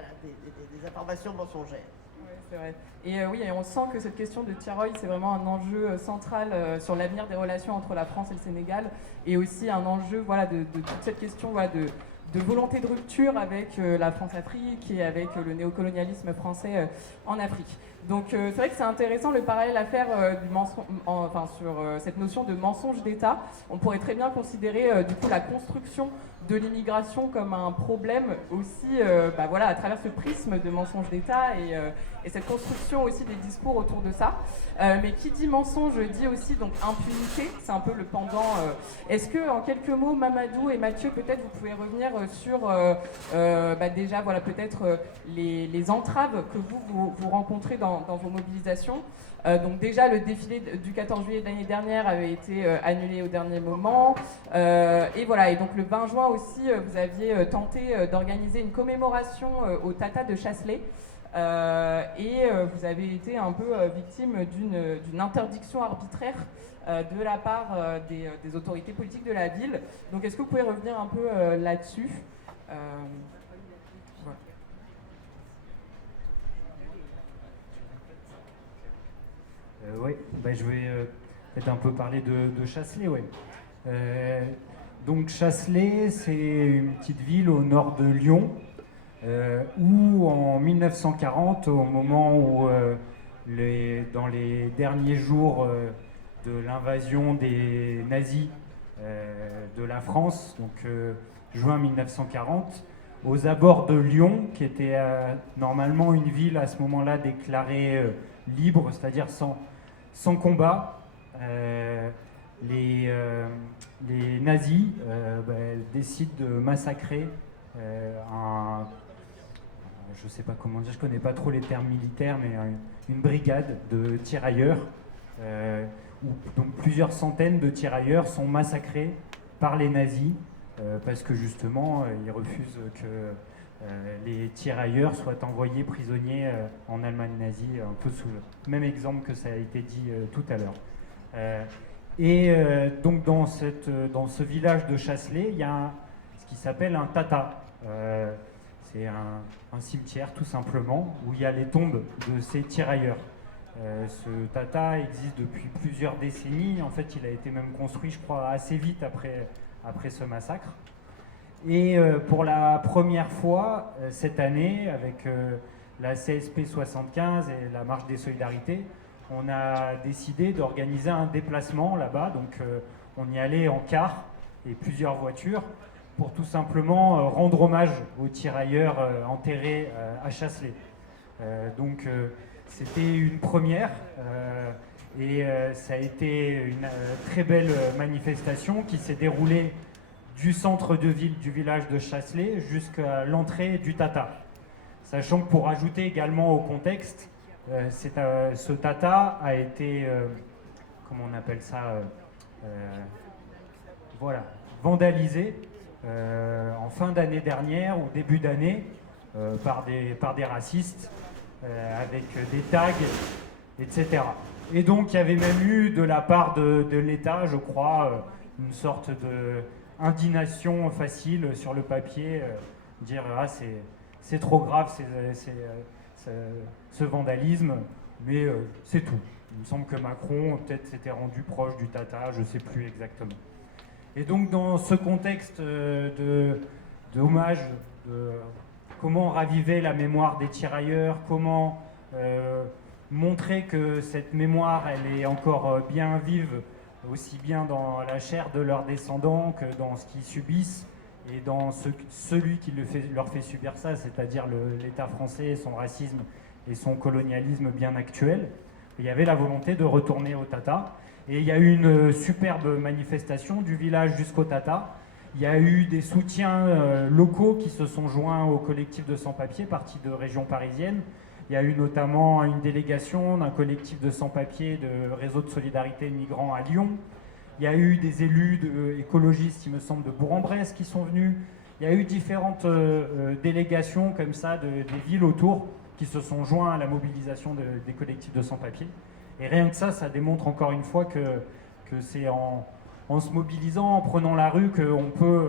informations mensongères. Oui, c'est vrai. Et oui, et on sent que cette question de Thiaroye, c'est vraiment un enjeu central sur l'avenir des relations entre la France et le Sénégal, et aussi un enjeu de toute cette question de volonté de rupture avec la France-Afrique et avec le néocolonialisme français en Afrique. Donc c'est vrai que c'est intéressant le parallèle à faire sur cette notion de mensonge d'État. On pourrait très bien considérer du coup la construction de l'immigration comme un problème aussi à travers ce prisme de mensonge d'État et cette construction aussi des discours autour de ça. Mais qui dit mensonge dit aussi donc impunité, c'est un peu le pendant. Est-ce que en quelques mots, Mamadou et Mathieu, peut-être vous pouvez revenir sur déjà peut-être les entraves que vous rencontrez dans vos mobilisations. Donc déjà le défilé du 14 juillet de l'année dernière avait été annulé au dernier moment et donc le 20 juin aussi vous aviez tenté d'organiser une commémoration au Tata de Chasselet et vous avez été un peu victime d'une interdiction arbitraire de la part des autorités politiques de la ville. Donc est-ce que vous pouvez revenir un peu là-dessus? Oui, je vais peut-être un peu parler de Chasselet. Ouais. Donc Chasselet, c'est une petite ville au nord de Lyon, où en 1940, au moment où, dans les derniers jours de l'invasion des nazis de la France, donc juin 1940, aux abords de Lyon, qui était normalement une ville à ce moment-là déclarée libre, c'est-à-dire sans combat, les nazis décident de massacrer je ne sais pas comment dire, je ne connais pas trop les termes militaires, mais une brigade de tirailleurs, où donc plusieurs centaines de tirailleurs sont massacrés par les nazis, parce que justement, ils refusent que les tirailleurs soient envoyés prisonniers en Allemagne nazie, un peu sous le même exemple que ça a été dit tout à l'heure. Donc dans ce village de Chasselet, il y a ce qui s'appelle un tata. C'est un cimetière tout simplement, où il y a les tombes de ces tirailleurs. Ce tata existe depuis plusieurs décennies. En fait, il a été même construit, je crois, assez vite après ce massacre. Et pour la première fois cette année, avec la CSP 75 et la Marche des Solidarités, on a décidé d'organiser un déplacement là-bas. Donc on y allait en car et plusieurs voitures pour tout simplement rendre hommage aux tirailleurs enterrés à Chasselet. Donc c'était une première. Et ça a été une très belle manifestation qui s'est déroulée du centre de ville du village de Chasselet jusqu'à l'entrée du Tata. Sachant que pour ajouter également au contexte, ce Tata a été, comment on appelle ça, voilà, vandalisé en fin d'année dernière ou début d'année par des racistes avec des tags, etc. Et donc il y avait même eu de la part de l'État, je crois, une sorte d'indignation facile sur le papier, dire ah c'est trop grave ce vandalisme, mais c'est tout. Il me semble que Macron peut-être s'était rendu proche du Tata, je ne sais plus exactement. Et donc dans ce contexte d'hommage, de comment raviver la mémoire des tirailleurs, comment montrer que cette mémoire elle est encore bien vive, aussi bien dans la chair de leurs descendants que dans ce qu'ils subissent et dans celui qui leur fait subir ça, c'est-à-dire l'État français, son racisme et son colonialisme bien actuel. Il y avait la volonté de retourner au Tata. Et il y a eu une superbe manifestation du village jusqu'au Tata. Il y a eu des soutiens locaux qui se sont joints au collectif de sans-papiers, parti de région parisienne. Il y a eu notamment une délégation d'un collectif de sans-papiers de Réseau de solidarité migrants à Lyon. Il y a eu des élus écologistes, il me semble, de Bourg-en-Bresse qui sont venus. Il y a eu différentes délégations comme ça des villes autour qui se sont joints à la mobilisation des collectifs de sans-papiers. Et rien que ça démontre encore une fois que c'est en se mobilisant, en prenant la rue, qu'on peut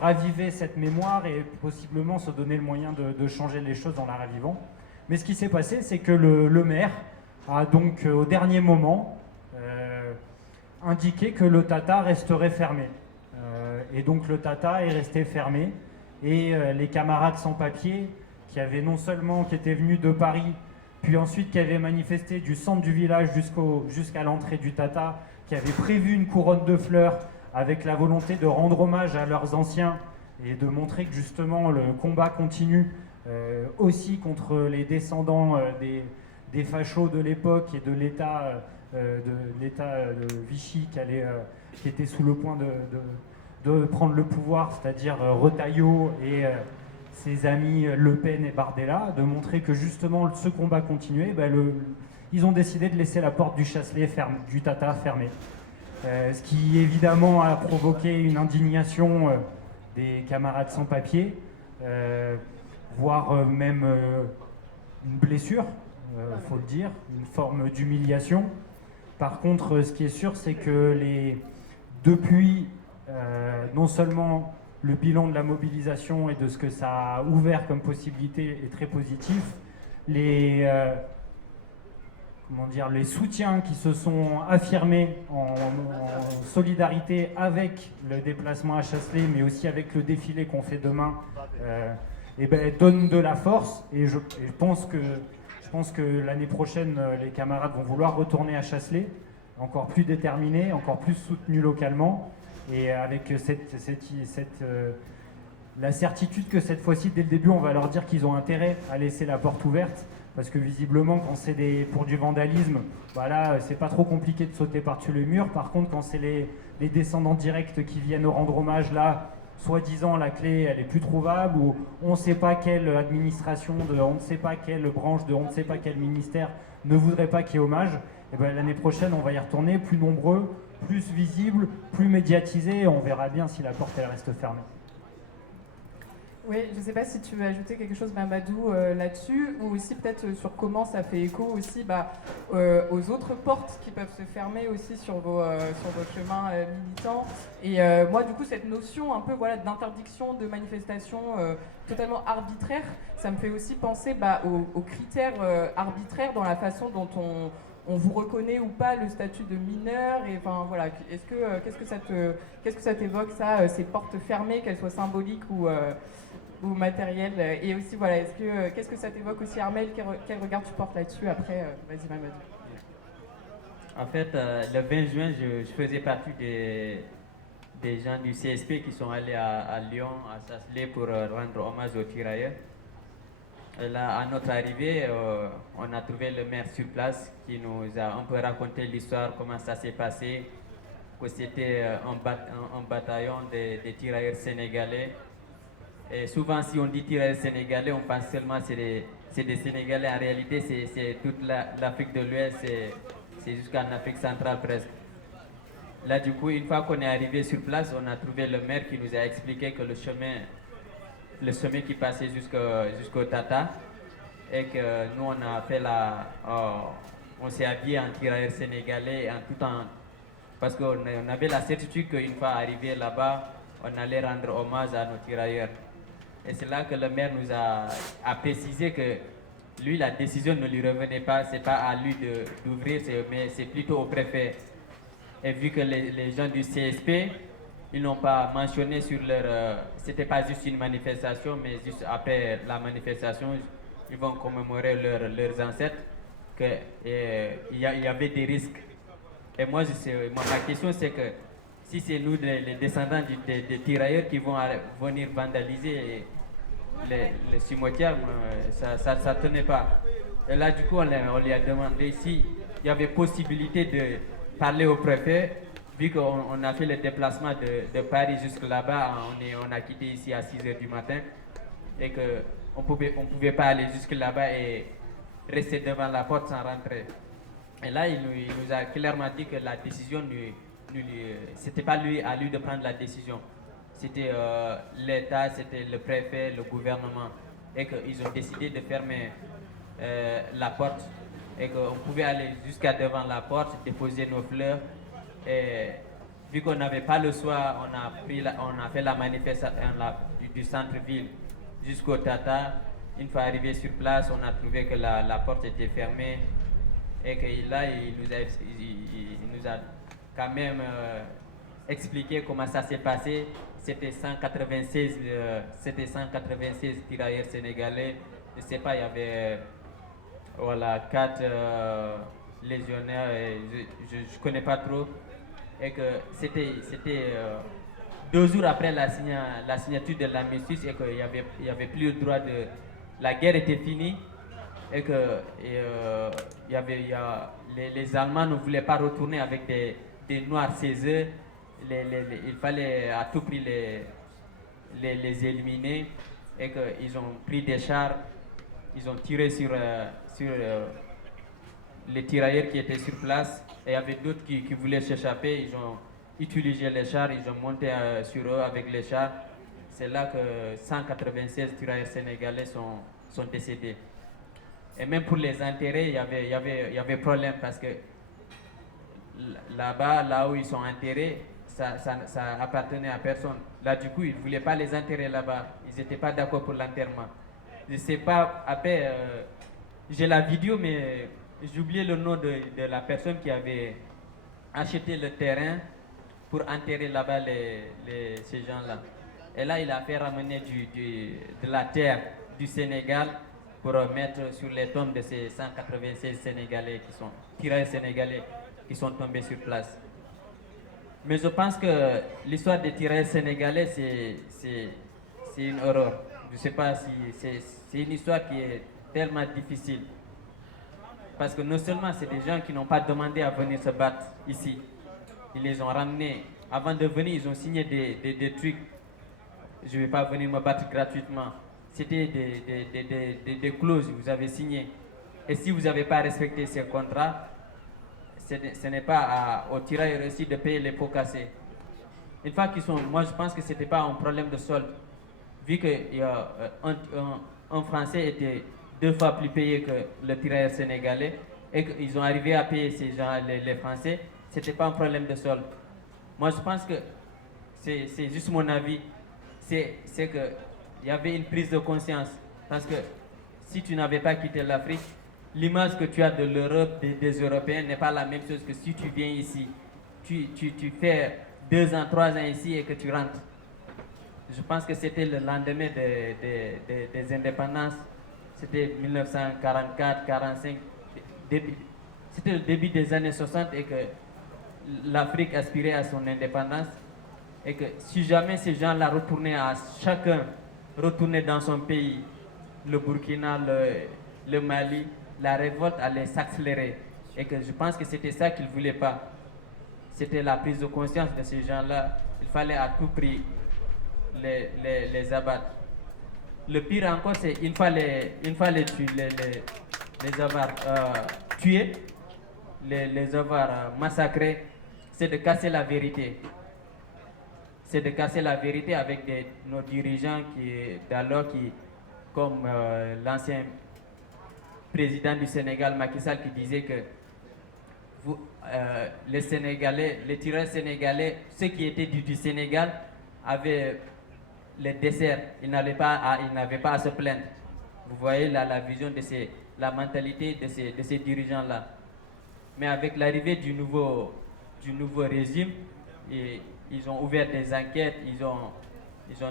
raviver cette mémoire et possiblement se donner le moyen de changer les choses en la ravivant. Mais ce qui s'est passé, c'est que le maire a donc au dernier moment indiqué que le Tata resterait fermé. Et donc le Tata est resté fermé. Et les camarades sans-papiers qui étaient venus de Paris, puis ensuite qui avaient manifesté du centre du village jusqu'à l'entrée du Tata, qui avaient prévu une couronne de fleurs avec la volonté de rendre hommage à leurs anciens et de montrer que justement le combat continue aussi contre les descendants des fachos de l'époque et de l'État de Vichy qui était sous le point de prendre le pouvoir, c'est-à-dire Retailleau et ses amis Le Pen et Bardella, de montrer que justement ce combat continuait. Ils ont décidé de laisser la porte du Chasselet du Tata fermée. Ce qui évidemment a provoqué une indignation des camarades sans papier, voire même une blessure, faut le dire, une forme d'humiliation. Par contre, ce qui est sûr, c'est que depuis non seulement le bilan de la mobilisation et de ce que ça a ouvert comme possibilité est très positif, les soutiens qui se sont affirmés en solidarité avec le déplacement à Chasselet, mais aussi avec le défilé qu'on fait demain, donnent de la force. Et je pense que l'année prochaine, les camarades vont vouloir retourner à Chasselet, encore plus déterminés, encore plus soutenus localement, et avec la certitude que cette fois-ci, dès le début, on va leur dire qu'ils ont intérêt à laisser la porte ouverte, parce que visiblement, quand c'est pour du vandalisme, c'est pas trop compliqué de sauter par-dessus le mur. Par contre, quand c'est les descendants directs qui viennent rendre hommage, là, soi-disant, la clé, elle est plus trouvable, ou on ne sait pas quelle administration, on ne sait pas quelle branche, on ne sait pas quel ministère ne voudrait pas qu'il y ait hommage. Et l'année prochaine, on va y retourner, plus nombreux, plus visibles, plus médiatisés, et on verra bien si la porte, elle reste fermée. Oui, je ne sais pas si tu veux ajouter quelque chose, Mamadou, là-dessus, ou aussi peut-être sur comment ça fait écho aussi aux autres portes qui peuvent se fermer aussi sur vos chemins militants. Et moi, du coup, cette notion un peu d'interdiction de manifestation totalement arbitraire, ça me fait aussi penser aux critères arbitraires dans la façon dont on vous reconnaît ou pas le statut de mineur. Et qu'est-ce que ça t'évoque, ça, ces portes fermées, qu'elles soient symboliques ou matérielles? Et aussi, qu'est-ce que ça t'évoque aussi, Armel? Quel regard tu portes là-dessus après? Vas-y, Mamadou. En fait, le 20 juin, je faisais partie des gens du CSP qui sont allés à Lyon, à Chasselet, pour rendre hommage aux tirailleurs. Et là, à notre arrivée, on a trouvé le maire sur place qui nous a un peu raconté l'histoire, comment ça s'est passé, que c'était un bataillon des tirailleurs sénégalais. Et souvent, si on dit tirailleurs sénégalais, on pense seulement que c'est des Sénégalais. En réalité, c'est toute l'Afrique de l'Ouest, c'est jusqu'en Afrique centrale presque. Là, du coup, une fois qu'on est arrivé sur place, on a trouvé le maire qui nous a expliqué que le chemin qui passait jusqu'au Tata, et que nous, on a fait on s'est habillé en tirailleurs sénégalais, parce qu'on avait la certitude qu'une fois arrivé là-bas, on allait rendre hommage à nos tirailleurs. Et c'est là que le maire nous a précisé que lui, la décision ne lui revenait pas, c'est pas à lui d'ouvrir, mais c'est plutôt au préfet. Et vu que les gens du CSP, ils n'ont pas mentionné sur c'était pas juste une manifestation, mais juste après la manifestation, ils vont commémorer leurs ancêtres, qu'il y avait des risques. Et moi, ma question, c'est que si c'est nous, les descendants des tirailleurs, qui vont venir vandaliser les cimetières, ça ne tenait pas. Et là, du coup, on lui a demandé s'il y avait possibilité de parler au préfet, vu qu'on a fait le déplacement de Paris jusque là-bas, on a quitté ici à 6 h du matin, et qu'on pouvait pas aller jusque là-bas et rester devant la porte sans rentrer. Et là, il nous a clairement dit que la décision, c'était pas à lui de prendre la décision. C'était l'État, c'était le préfet, le gouvernement. Et qu'ils ont décidé de fermer la porte. Et qu'on pouvait aller jusqu'à devant la porte, déposer nos fleurs. Et vu qu'on n'avait pas le choix, on a fait la manifestation du centre-ville jusqu'au Tata. Une fois arrivé sur place, on a trouvé que la porte était fermée. Et que là, il nous a quand même expliqué comment ça s'est passé. C'était 196 tirailleurs sénégalais. Je ne sais pas, il y avait 4 légionnaires, et je ne connais pas trop. Et que c'était 2 jours après la signature de l'armistice, et qu'il n'y avait plus le droit de... La guerre était finie. Et que les Allemands ne voulaient pas retourner avec des Noirs chez eux. Il fallait à tout prix les éliminer. Et qu'ils ont pris des chars, ils ont tiré sur les tirailleurs qui étaient sur place. Et il y avait d'autres qui voulaient s'échapper. Ils ont utilisé les chars, ils ont monté sur eux avec les chars. C'est là que 196 tirailleurs sénégalais sont décédés. Et même pour les enterrer, il y avait problème, parce que là-bas, là où ils sont enterrés, ça appartenait à personne. Là, du coup, ils ne voulaient pas les enterrer là-bas. Ils n'étaient pas d'accord pour l'enterrement. Je ne sais pas, après, j'ai la vidéo, mais j'ai oublié le nom de la personne qui avait acheté le terrain pour enterrer là-bas ces gens-là. Et là, il a fait ramener de la terre du Sénégal pour mettre sur les tombes de ces 196 tirailleurs sénégalais qui sont tombés sur place. Mais je pense que l'histoire des tirailleurs sénégalais, c'est une horreur. Je ne sais pas si c'est une histoire qui est tellement difficile. Parce que non seulement c'est des gens qui n'ont pas demandé à venir se battre ici, ils les ont ramenés. Avant de venir, ils ont signé des trucs. Je ne vais pas venir me battre gratuitement. C'était des clauses que vous avez signées. Et si vous n'avez pas respecté ces contrats, ce n'est pas aux tirailleurs aussi de payer les pots cassés. Une fois qu'ils sont... Moi, je pense que ce n'était pas un problème de solde. Vu qu'un Français était 2 fois plus payé que le tirailleur sénégalais, et qu'ils ont arrivé à payer ces gens, les Français, ce n'était pas un problème de solde. Moi, je pense que c'est juste mon avis. C'est qu'il y avait une prise de conscience. Parce que si tu n'avais pas quitté l'Afrique, l'image que tu as de l'Europe, des Européens, n'est pas la même chose que si tu viens ici. Tu fais 2 ans, 3 ans ici et que tu rentres. Je pense que c'était le lendemain des indépendances. C'était 1944, 45. C'était le début des années 60 et que l'Afrique aspirait à son indépendance. Et que si jamais ces gens-là retournaient dans son pays, le Burkina, le Mali, la révolte allait s'accélérer. Et que je pense que c'était ça qu'ils ne voulaient pas. C'était la prise de conscience de ces gens-là. Il fallait à tout prix les abattre. Le pire encore, c'est une fois les avoir tués, les avoir massacrés, c'est de casser la vérité. C'est de casser la vérité avec nos dirigeants d'alors qui, comme l'ancien président du Sénégal, Macky Sall, qui disait que les Sénégalais, les tireurs sénégalais, ceux qui étaient du Sénégal, avaient les desserts, ils n'avaient pas à se plaindre. Vous voyez là, la vision la mentalité de ces dirigeants-là. Mais avec l'arrivée du nouveau régime, ils ont ouvert des enquêtes, ils ont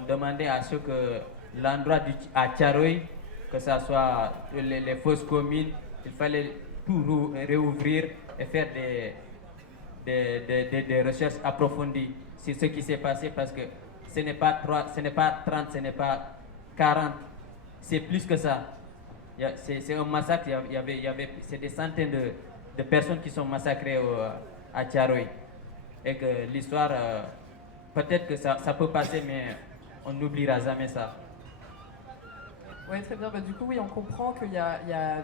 demandé à ce que l'endroit à Thiaroye, que ce soit les fosses communes, il fallait tout réouvrir et faire des recherches approfondies sur ce qui s'est passé, parce que ce n'est pas 30, ce n'est pas 40, c'est plus que ça. C'est un massacre, c'est des centaines de personnes qui sont massacrées à Thiaroye. Et que l'histoire, peut-être que ça peut passer, mais on n'oubliera jamais ça. Oui, très bien. Du coup, oui, on comprend qu'il y a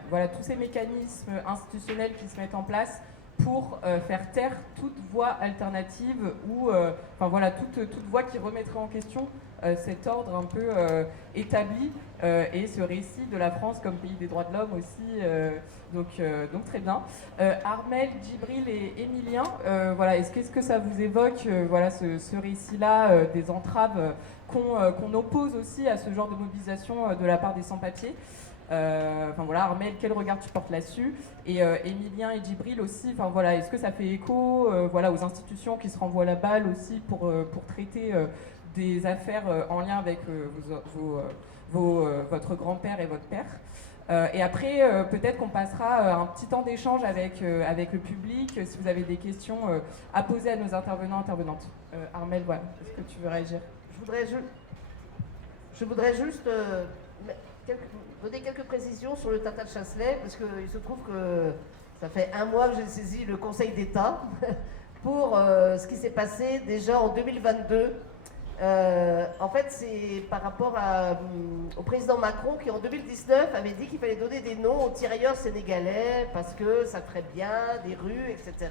voilà, tous ces mécanismes institutionnels qui se mettent en place pour faire taire toute voie alternative ou enfin, voilà, toute voie qui remettrait en question cet ordre un peu établi et ce récit de la France comme pays des droits de l'homme aussi. Donc très bien. Armel, Djibril et Émilien, voilà, qu'est-ce que ça vous évoque voilà, ce récit-là des entraves qu'on oppose aussi à ce genre de mobilisation de la part des sans-papiers? Enfin voilà, Armel, quel regard tu portes là-dessus? Et Émilien et Djibril aussi, enfin voilà, est-ce que ça fait écho voilà, aux institutions qui se renvoient la balle aussi pour traiter des affaires en lien avec votre grand-père et votre père? Et après, peut-être qu'on passera un petit temps d'échange avec le public, si vous avez des questions à poser à nos intervenants, intervenantes. Armel, voilà, est-ce que tu veux réagir? Je voudrais juste donner quelques précisions sur le Tata de Chasselet, parce qu'il se trouve que ça fait un mois que j'ai saisi le Conseil d'État pour ce qui s'est passé déjà en 2022. En fait, c'est par rapport au président Macron qui, en 2019, avait dit qu'il fallait donner des noms aux tirailleurs sénégalais parce que ça ferait bien des rues, etc.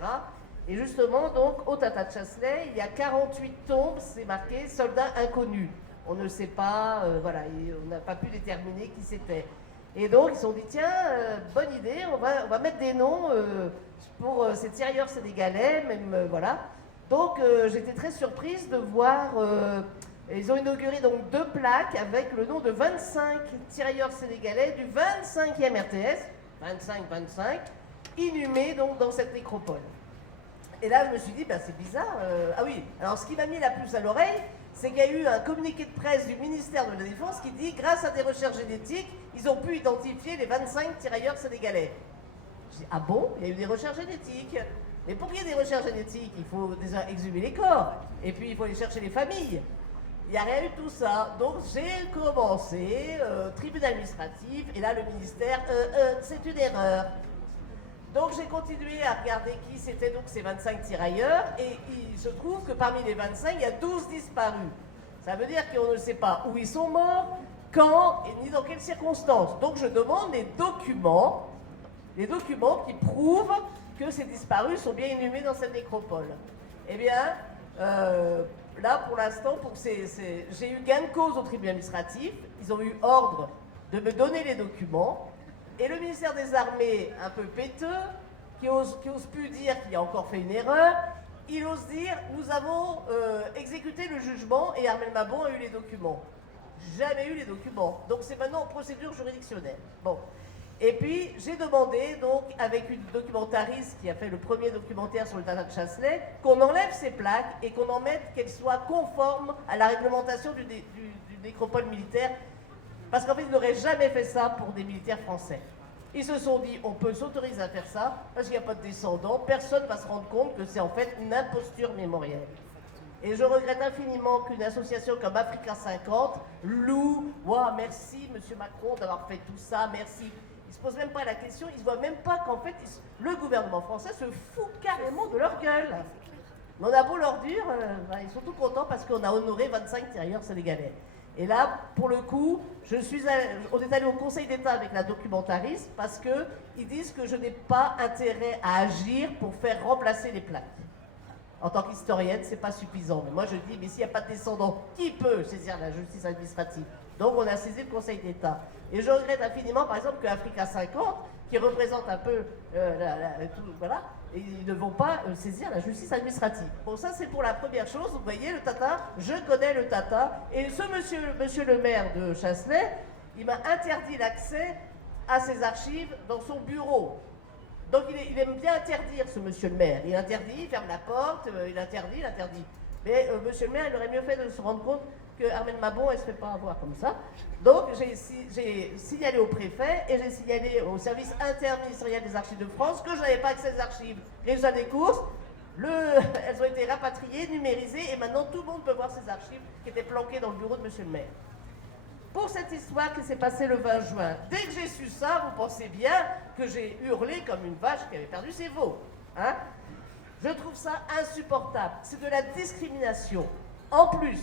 Et justement, donc, au Tata de Chasselet, il y a 48 tombes, c'est marqué « soldats inconnus ». On ne sait pas, voilà, on n'a pas pu déterminer qui c'était. Et donc, ils se sont dit, tiens, bonne idée, on va mettre des noms pour ces tirailleurs sénégalais, même, voilà. Donc, j'étais très surprise de voir, ils ont inauguré donc 2 plaques avec le nom de 25 tirailleurs sénégalais du 25e RTS, 25, inhumés donc dans cette nécropole. Et là, je me suis dit, ben, c'est bizarre. Ah oui, alors ce qui m'a mis la puce à l'oreille, c'est qu'il y a eu un communiqué de presse du ministère de la Défense qui dit, grâce à des recherches génétiques, ils ont pu identifier les 25 tirailleurs sénégalais. Je dis, ah bon, il y a eu des recherches génétiques? Mais pour qu'il y ait des recherches génétiques, il faut déjà exhumer les corps, et puis il faut aller chercher les familles. Il n'y a rien eu de tout ça. Donc j'ai commencé, tribunal administratif, et là le ministère, c'est une erreur. Donc j'ai continué à regarder qui c'était donc ces 25 tirailleurs, et il se trouve que parmi les 25, il y a 12 disparus. Ça veut dire qu'on ne sait pas où ils sont morts, quand, et ni dans quelles circonstances. Donc je demande les documents qui prouvent que ces disparus sont bien inhumés dans cette nécropole. Eh bien, là pour l'instant, j'ai eu gain de cause au tribunal administratif, ils ont eu ordre de me donner les documents, et le ministère des Armées, un peu péteux, qui ose plus dire qu'il a encore fait une erreur, il ose dire « nous avons exécuté le jugement et Armel Mabon a eu les documents ». Jamais eu les documents. Donc c'est maintenant en procédure juridictionnelle. Bon. Et puis j'ai demandé, donc, avec une documentariste qui a fait le premier documentaire sur le Tata de Chasselet, qu'on enlève ces plaques et qu'on en mette qu'elles soient conformes à la réglementation du nécropole militaire. Parce qu'en fait, ils n'auraient jamais fait ça pour des militaires français. Ils se sont dit, on peut s'autoriser à faire ça, parce qu'il n'y a pas de descendants, personne ne va se rendre compte que c'est en fait une imposture mémorielle. Et je regrette infiniment qu'une association comme Africa 50 loue, wow, merci Monsieur Macron d'avoir fait tout ça, merci. Ils ne se posent même pas la question, ils ne voient même pas qu'en fait, le gouvernement français se fout carrément de leur gueule. Mais on a beau leur dire, ils sont tout contents parce qu'on a honoré 25 tirailleurs sénégalais. Et là, pour le coup, on est allé au Conseil d'État avec la documentariste parce qu'ils disent que je n'ai pas intérêt à agir pour faire remplacer les plaques. En tant qu'historienne, c'est pas suffisant. Mais moi, je dis, mais s'il n'y a pas de descendants, qui peut saisir la justice administrative? Donc, on a saisi le Conseil d'État. Et je regrette infiniment, par exemple, que Africa 50, qui représente un peu voilà, ils ne vont pas saisir la justice administrative. Bon, ça, c'est pour la première chose. Vous voyez, le Tata, je connais le Tata. Et ce monsieur le maire de Chasselet, il m'a interdit l'accès à ses archives dans son bureau. Donc il aime bien interdire, ce monsieur le maire. Il interdit, il ferme la porte, il interdit. Mais monsieur le maire, il aurait mieux fait de se rendre compte que Armelle Mabon, elle ne se fait pas avoir comme ça. Donc j'ai signalé au préfet et j'ai signalé au service interministériel des archives de France que je n'avais pas accès aux archives. Résultat des courses, elles ont été rapatriées, numérisées et maintenant tout le monde peut voir ces archives qui étaient planquées dans le bureau de monsieur le maire. Pour cette histoire qui s'est passée le 20 juin, dès que j'ai su ça, vous pensez bien que j'ai hurlé comme une vache qui avait perdu ses veaux. Hein? Je trouve ça insupportable. C'est de la discrimination. En plus,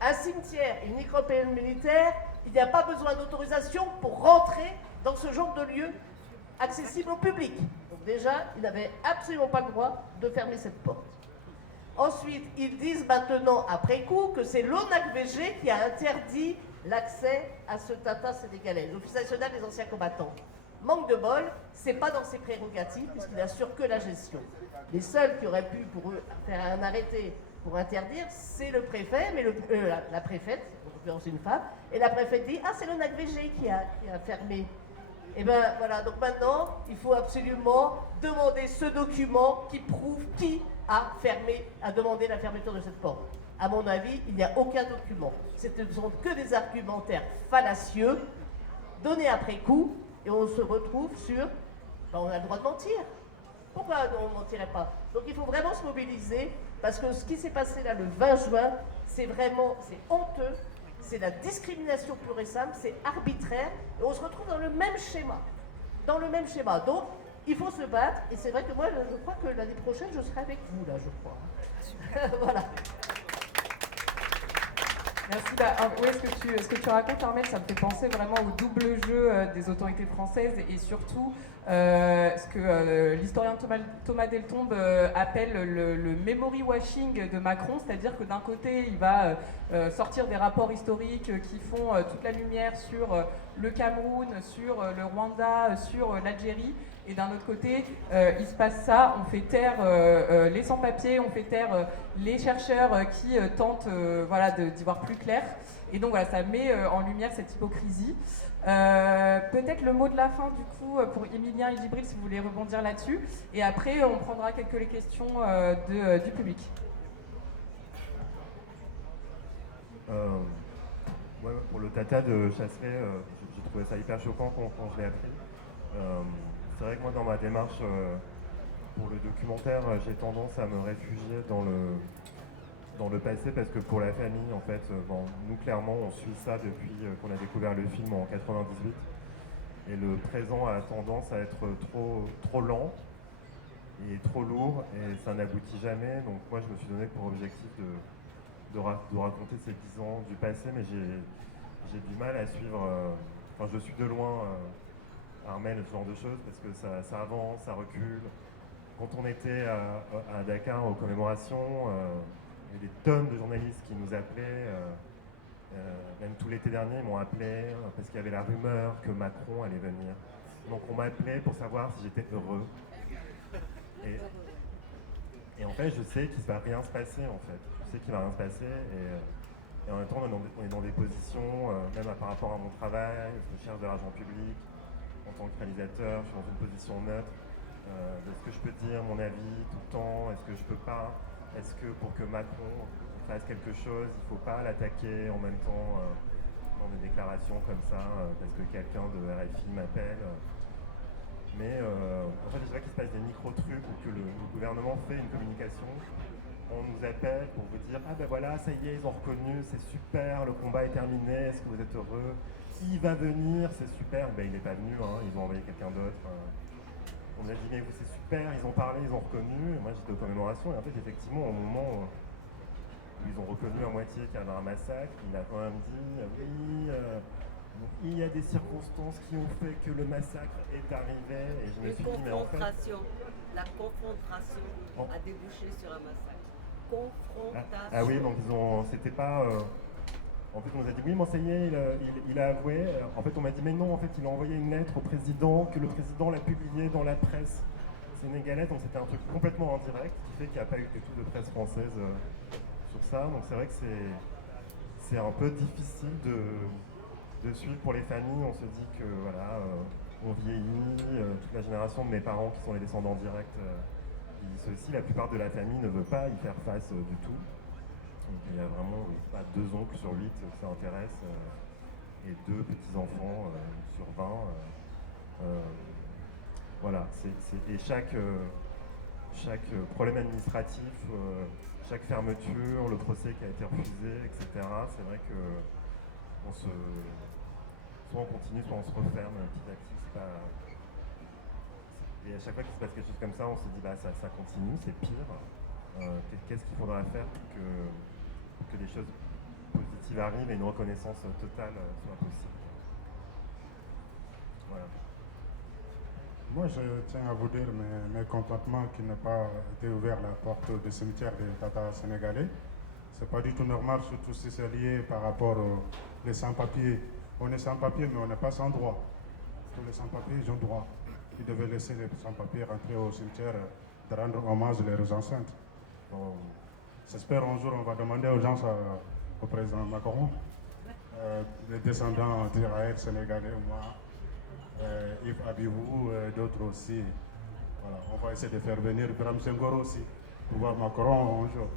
un cimetière, une nécropole militaire, il n'y a pas besoin d'autorisation pour rentrer dans ce genre de lieu accessible au public. Donc déjà, il n'avait absolument pas le droit de fermer cette porte. Ensuite, ils disent maintenant, après coup, que c'est l'ONACVG qui a interdit l'accès à ce Tata sénégalais, l'Office national des anciens combattants. Manque de bol, c'est pas dans ses prérogatives, puisqu'il n'assure que la gestion. Les seuls qui auraient pu, pour eux, faire un arrêté pour interdire, c'est le préfet, mais la préfète, c'est une femme, et la préfète dit, ah, c'est l'ONACVG qui a fermé. Et bien voilà, donc maintenant, il faut absolument demander ce document qui prouve qui a demandé la fermeture de cette porte. À mon avis, il n'y a aucun document. Ce ne sont que des argumentaires fallacieux, donnés après coup, et on se retrouve sur, on a le droit de mentir. Pourquoi on ne mentirait pas? Donc il faut vraiment se mobiliser, parce que ce qui s'est passé là le 20 juin, c'est honteux, c'est la discrimination pure et simple, c'est arbitraire, et on se retrouve dans le même schéma. Donc, il faut se battre, et c'est vrai que moi, je crois que l'année prochaine, je serai avec vous, là, je crois. Voilà. Merci. Oui, ce que tu racontes, Armelle, ça me fait penser vraiment au double jeu des autorités françaises et surtout ce que l'historien Thomas Deltombe appelle le memory washing de Macron, c'est-à-dire que d'un côté, il va sortir des rapports historiques qui font toute la lumière sur le Cameroun, sur le Rwanda, sur l'Algérie. Et d'un autre côté, il se passe ça, on fait taire les sans-papiers, on fait taire les chercheurs qui tentent d'y voir plus clair. Et donc voilà, ça met en lumière cette hypocrisie. Peut-être le mot de la fin du coup pour Emilien et Djibril si vous voulez rebondir là-dessus. Et après, on prendra quelques questions du public. Pour le Tata de Chasselet, j'ai trouvé ça hyper choquant quand je l'ai appris. C'est vrai que moi, dans ma démarche pour le documentaire, j'ai tendance à me réfugier dans le passé parce que pour la famille, en fait, nous, clairement, on suit ça depuis qu'on a découvert le film en 98. Et le présent a tendance à être trop lent et trop lourd et ça n'aboutit jamais. Donc moi, je me suis donné pour objectif de raconter ces 10 ans du passé, mais j'ai du mal à suivre. Je suis de loin... Armelle, ce genre de choses, parce que ça avance, ça recule. Quand on était à Dakar aux commémorations, il y a des tonnes de journalistes qui nous appelaient. Même tout l'été dernier, ils m'ont appelé parce qu'il y avait la rumeur que Macron allait venir. Donc on m'appelait pour savoir si j'étais heureux. Et en fait, je sais qu'il ne va rien se passer, en fait. Je sais qu'il ne va rien se passer. Et en même temps, on est dans des positions, même par rapport à mon travail, je cherche de l'argent public. En tant que réalisateur, je suis dans une position neutre. Est-ce que je peux dire mon avis tout le temps? Est-ce que je peux pas? Est-ce que pour que Macron fasse quelque chose, il ne faut pas l'attaquer en même temps dans des déclarations comme ça parce que quelqu'un de RFI m'appelle? Mais en fait, je dirais qu'il se passe des micro-trucs où que le gouvernement fait une communication on nous appelle pour vous dire ah ben voilà, ça y est, ils ont reconnu, c'est super, le combat est terminé, est-ce que vous êtes heureux? Qui va venir? C'est super. Ben, il n'est pas venu, hein, ils ont envoyé quelqu'un d'autre. On a dit mais c'est super, ils ont parlé, ils ont reconnu. Moi j'étais aux commémorations et en fait effectivement au moment où ils ont reconnu à moitié qu'il y avait un massacre, il a quand même dit oui, il y a des circonstances qui ont fait que le massacre est arrivé. Et je me suis dit mais en fait... La confrontation a débouché sur un massacre. Confrontation. Ah oui, donc c'était pas... En fait, on nous a dit oui, mais ça y est, il a avoué. En fait, on m'a dit mais non, en fait, il a envoyé une lettre au président, que le président l'a publiée dans la presse sénégalaise. Donc c'était un truc complètement indirect, qui fait qu'il n'y a pas eu du tout de presse française sur ça. Donc c'est vrai que c'est un peu difficile de suivre pour les familles. On se dit que voilà, on vieillit. Toute la génération de mes parents qui sont les descendants directs, ceux-ci, la plupart de la famille ne veut pas y faire face du tout. Donc, il y a vraiment 2 oncles sur 8 que ça intéresse et 2 petits-enfants sur 20. Voilà, et chaque problème administratif, chaque fermeture, le procès qui a été refusé, etc., c'est vrai que soit on continue, soit on se referme petit à petit. Et à chaque fois qu'il se passe quelque chose comme ça, on se dit bah ça continue, c'est pire. Qu'est-ce qu'il faudra faire pour que des choses positives arrivent et une reconnaissance totale soit possible. Voilà. Moi, je tiens à vous dire mes mécontentements qu'il n'ait pas été ouvert la porte du cimetière des Tatars sénégalais. C'est pas du tout normal, surtout si c'est lié par rapport aux sans-papiers. On est sans-papiers, mais on n'est pas sans droit. Tous les sans-papiers, ils ont droit. Ils devaient laisser les sans-papiers rentrer au cimetière, de rendre hommage aux enceintes. J'espère un jour on va demander aux gens, au président Macron, les descendants d'Israël sénégalais, moi, Yves Abibou, d'autres aussi. Voilà, on va essayer de faire venir Bram Senghor aussi, pour voir Macron un jour.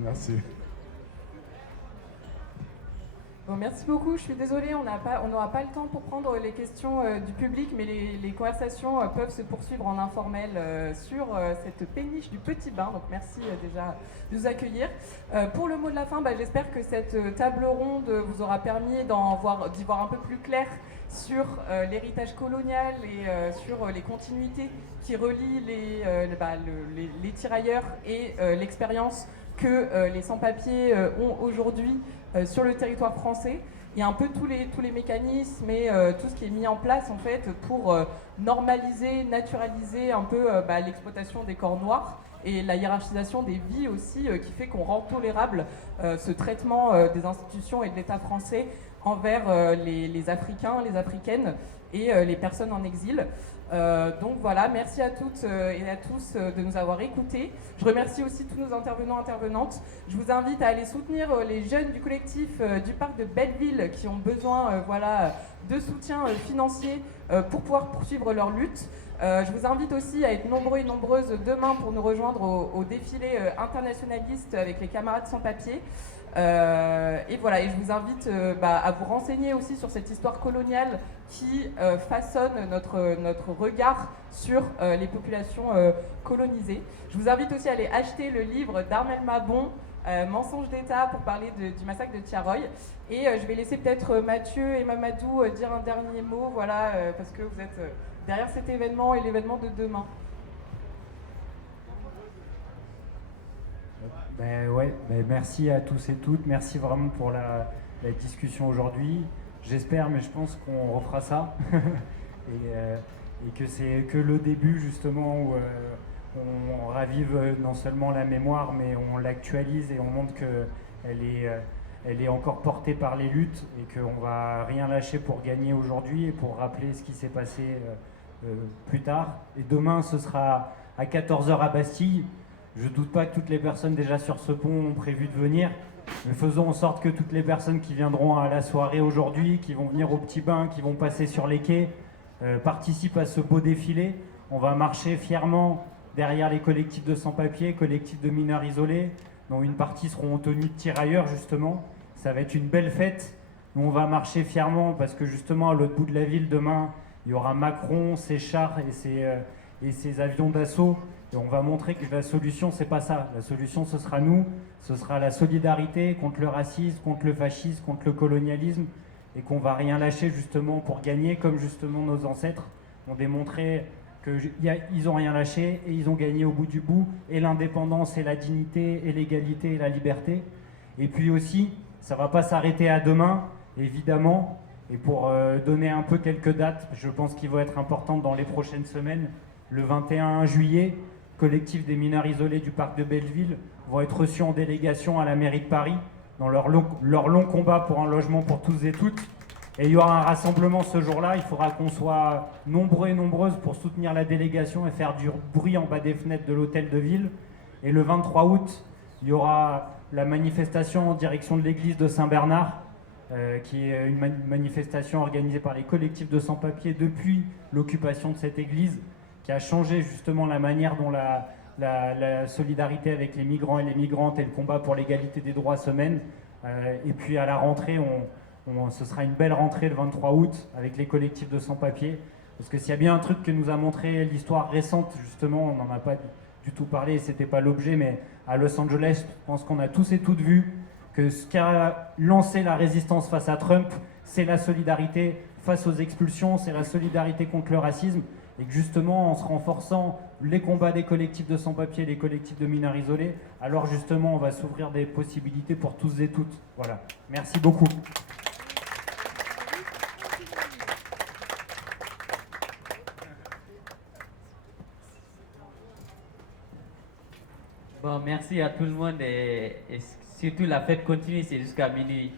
Merci. Bon, merci beaucoup. Je suis désolée, on n'aura pas le temps pour prendre les questions du public, mais les conversations peuvent se poursuivre en informel sur cette péniche du Petit Bain. Donc merci déjà de nous accueillir. Pour le mot de la fin, j'espère que cette table ronde vous aura permis d'y voir un peu plus clair sur l'héritage colonial et sur les continuités qui relient les tirailleurs et l'expérience que les sans-papiers ont aujourd'hui sur le territoire français. Il y a un peu tous les mécanismes et tout ce qui est mis en place en fait pour normaliser, naturaliser un peu l'exploitation des corps noirs et la hiérarchisation des vies aussi qui fait qu'on rend tolérable ce traitement des institutions et de l'État français envers les Africains, les Africaines et les personnes en exil. Donc voilà, merci à toutes et à tous de nous avoir écoutés. Je remercie aussi tous nos intervenants, intervenantes. Je vous invite à aller soutenir les jeunes du collectif du parc de Belleville qui ont besoin de soutien financier pour pouvoir poursuivre leur lutte. Je vous invite aussi à être nombreux et nombreuses demain pour nous rejoindre au défilé internationaliste avec les camarades sans papier. Et voilà, et je vous invite à vous renseigner aussi sur cette histoire coloniale qui façonne notre regard sur les populations colonisées. Je vous invite aussi à aller acheter le livre d'Armel Mabon, Mensonges d'État, pour parler du massacre de Tiaroy. Et je vais laisser peut-être Mathieu et Mamadou dire un dernier mot, parce que vous êtes derrière cet événement et l'événement de demain. Merci à tous et toutes, merci vraiment pour la discussion aujourd'hui. J'espère, mais je pense qu'on refera ça et que c'est que le début justement où on ravive non seulement la mémoire, mais on l'actualise et on montre qu'elle est encore portée par les luttes et qu'on ne va rien lâcher pour gagner aujourd'hui et pour rappeler ce qui s'est passé plus tard. Et demain, ce sera à 14h à Bastille. Je ne doute pas que toutes les personnes déjà sur ce pont ont prévu de venir, mais faisons en sorte que toutes les personnes qui viendront à la soirée aujourd'hui, qui vont venir au Petit Bain, qui vont passer sur les quais, participent à ce beau défilé. On va marcher fièrement derrière les collectifs de sans-papiers, collectifs de mineurs isolés, dont une partie seront en tenue de tirailleurs justement. Ça va être une belle fête. Nous, on va marcher fièrement parce que justement à l'autre bout de la ville demain, il y aura Macron, ses chars et et ces avions d'assaut. Et on va montrer que la solution, c'est pas ça. La solution, ce sera nous, ce sera la solidarité contre le racisme, contre le fascisme, contre le colonialisme, et qu'on va rien lâcher justement pour gagner, comme justement nos ancêtres ont démontré qu'ils n'ont rien lâché et ils ont gagné au bout du bout, et l'indépendance, et la dignité, et l'égalité, et la liberté. Et puis aussi, ça ne va pas s'arrêter à demain, évidemment, et pour donner un peu quelques dates, je pense qu'il va être important dans les prochaines semaines, le 21 juillet, collectif des mineurs isolés du parc de Belleville vont être reçus en délégation à la mairie de Paris dans leur long combat pour un logement pour tous et toutes. Et il y aura un rassemblement ce jour-là, il faudra qu'on soit nombreux et nombreuses pour soutenir la délégation et faire du bruit en bas des fenêtres de l'hôtel de ville. Et le 23 août, il y aura la manifestation en direction de l'église de Saint-Bernard, qui est une manifestation organisée par les collectifs de sans-papiers depuis l'occupation de cette église, qui a changé justement la manière dont la solidarité avec les migrants et les migrantes et le combat pour l'égalité des droits se mènent. Et puis à la rentrée, ce sera une belle rentrée le 23 août avec les collectifs de sans-papiers. Parce que s'il y a bien un truc que nous a montré l'histoire récente, justement, on n'en a pas du tout parlé, c'était pas l'objet, mais à Los Angeles, je pense qu'on a tous et toutes vu que ce qui a lancé la résistance face à Trump, c'est la solidarité face aux expulsions, c'est la solidarité contre le racisme. Et que justement, en se renforçant les combats des collectifs de sans-papiers, les collectifs de mineurs isolés, alors justement, on va s'ouvrir des possibilités pour tous et toutes. Voilà. Merci beaucoup. Bon, merci à tout le monde et surtout la fête continue, c'est jusqu'à minuit.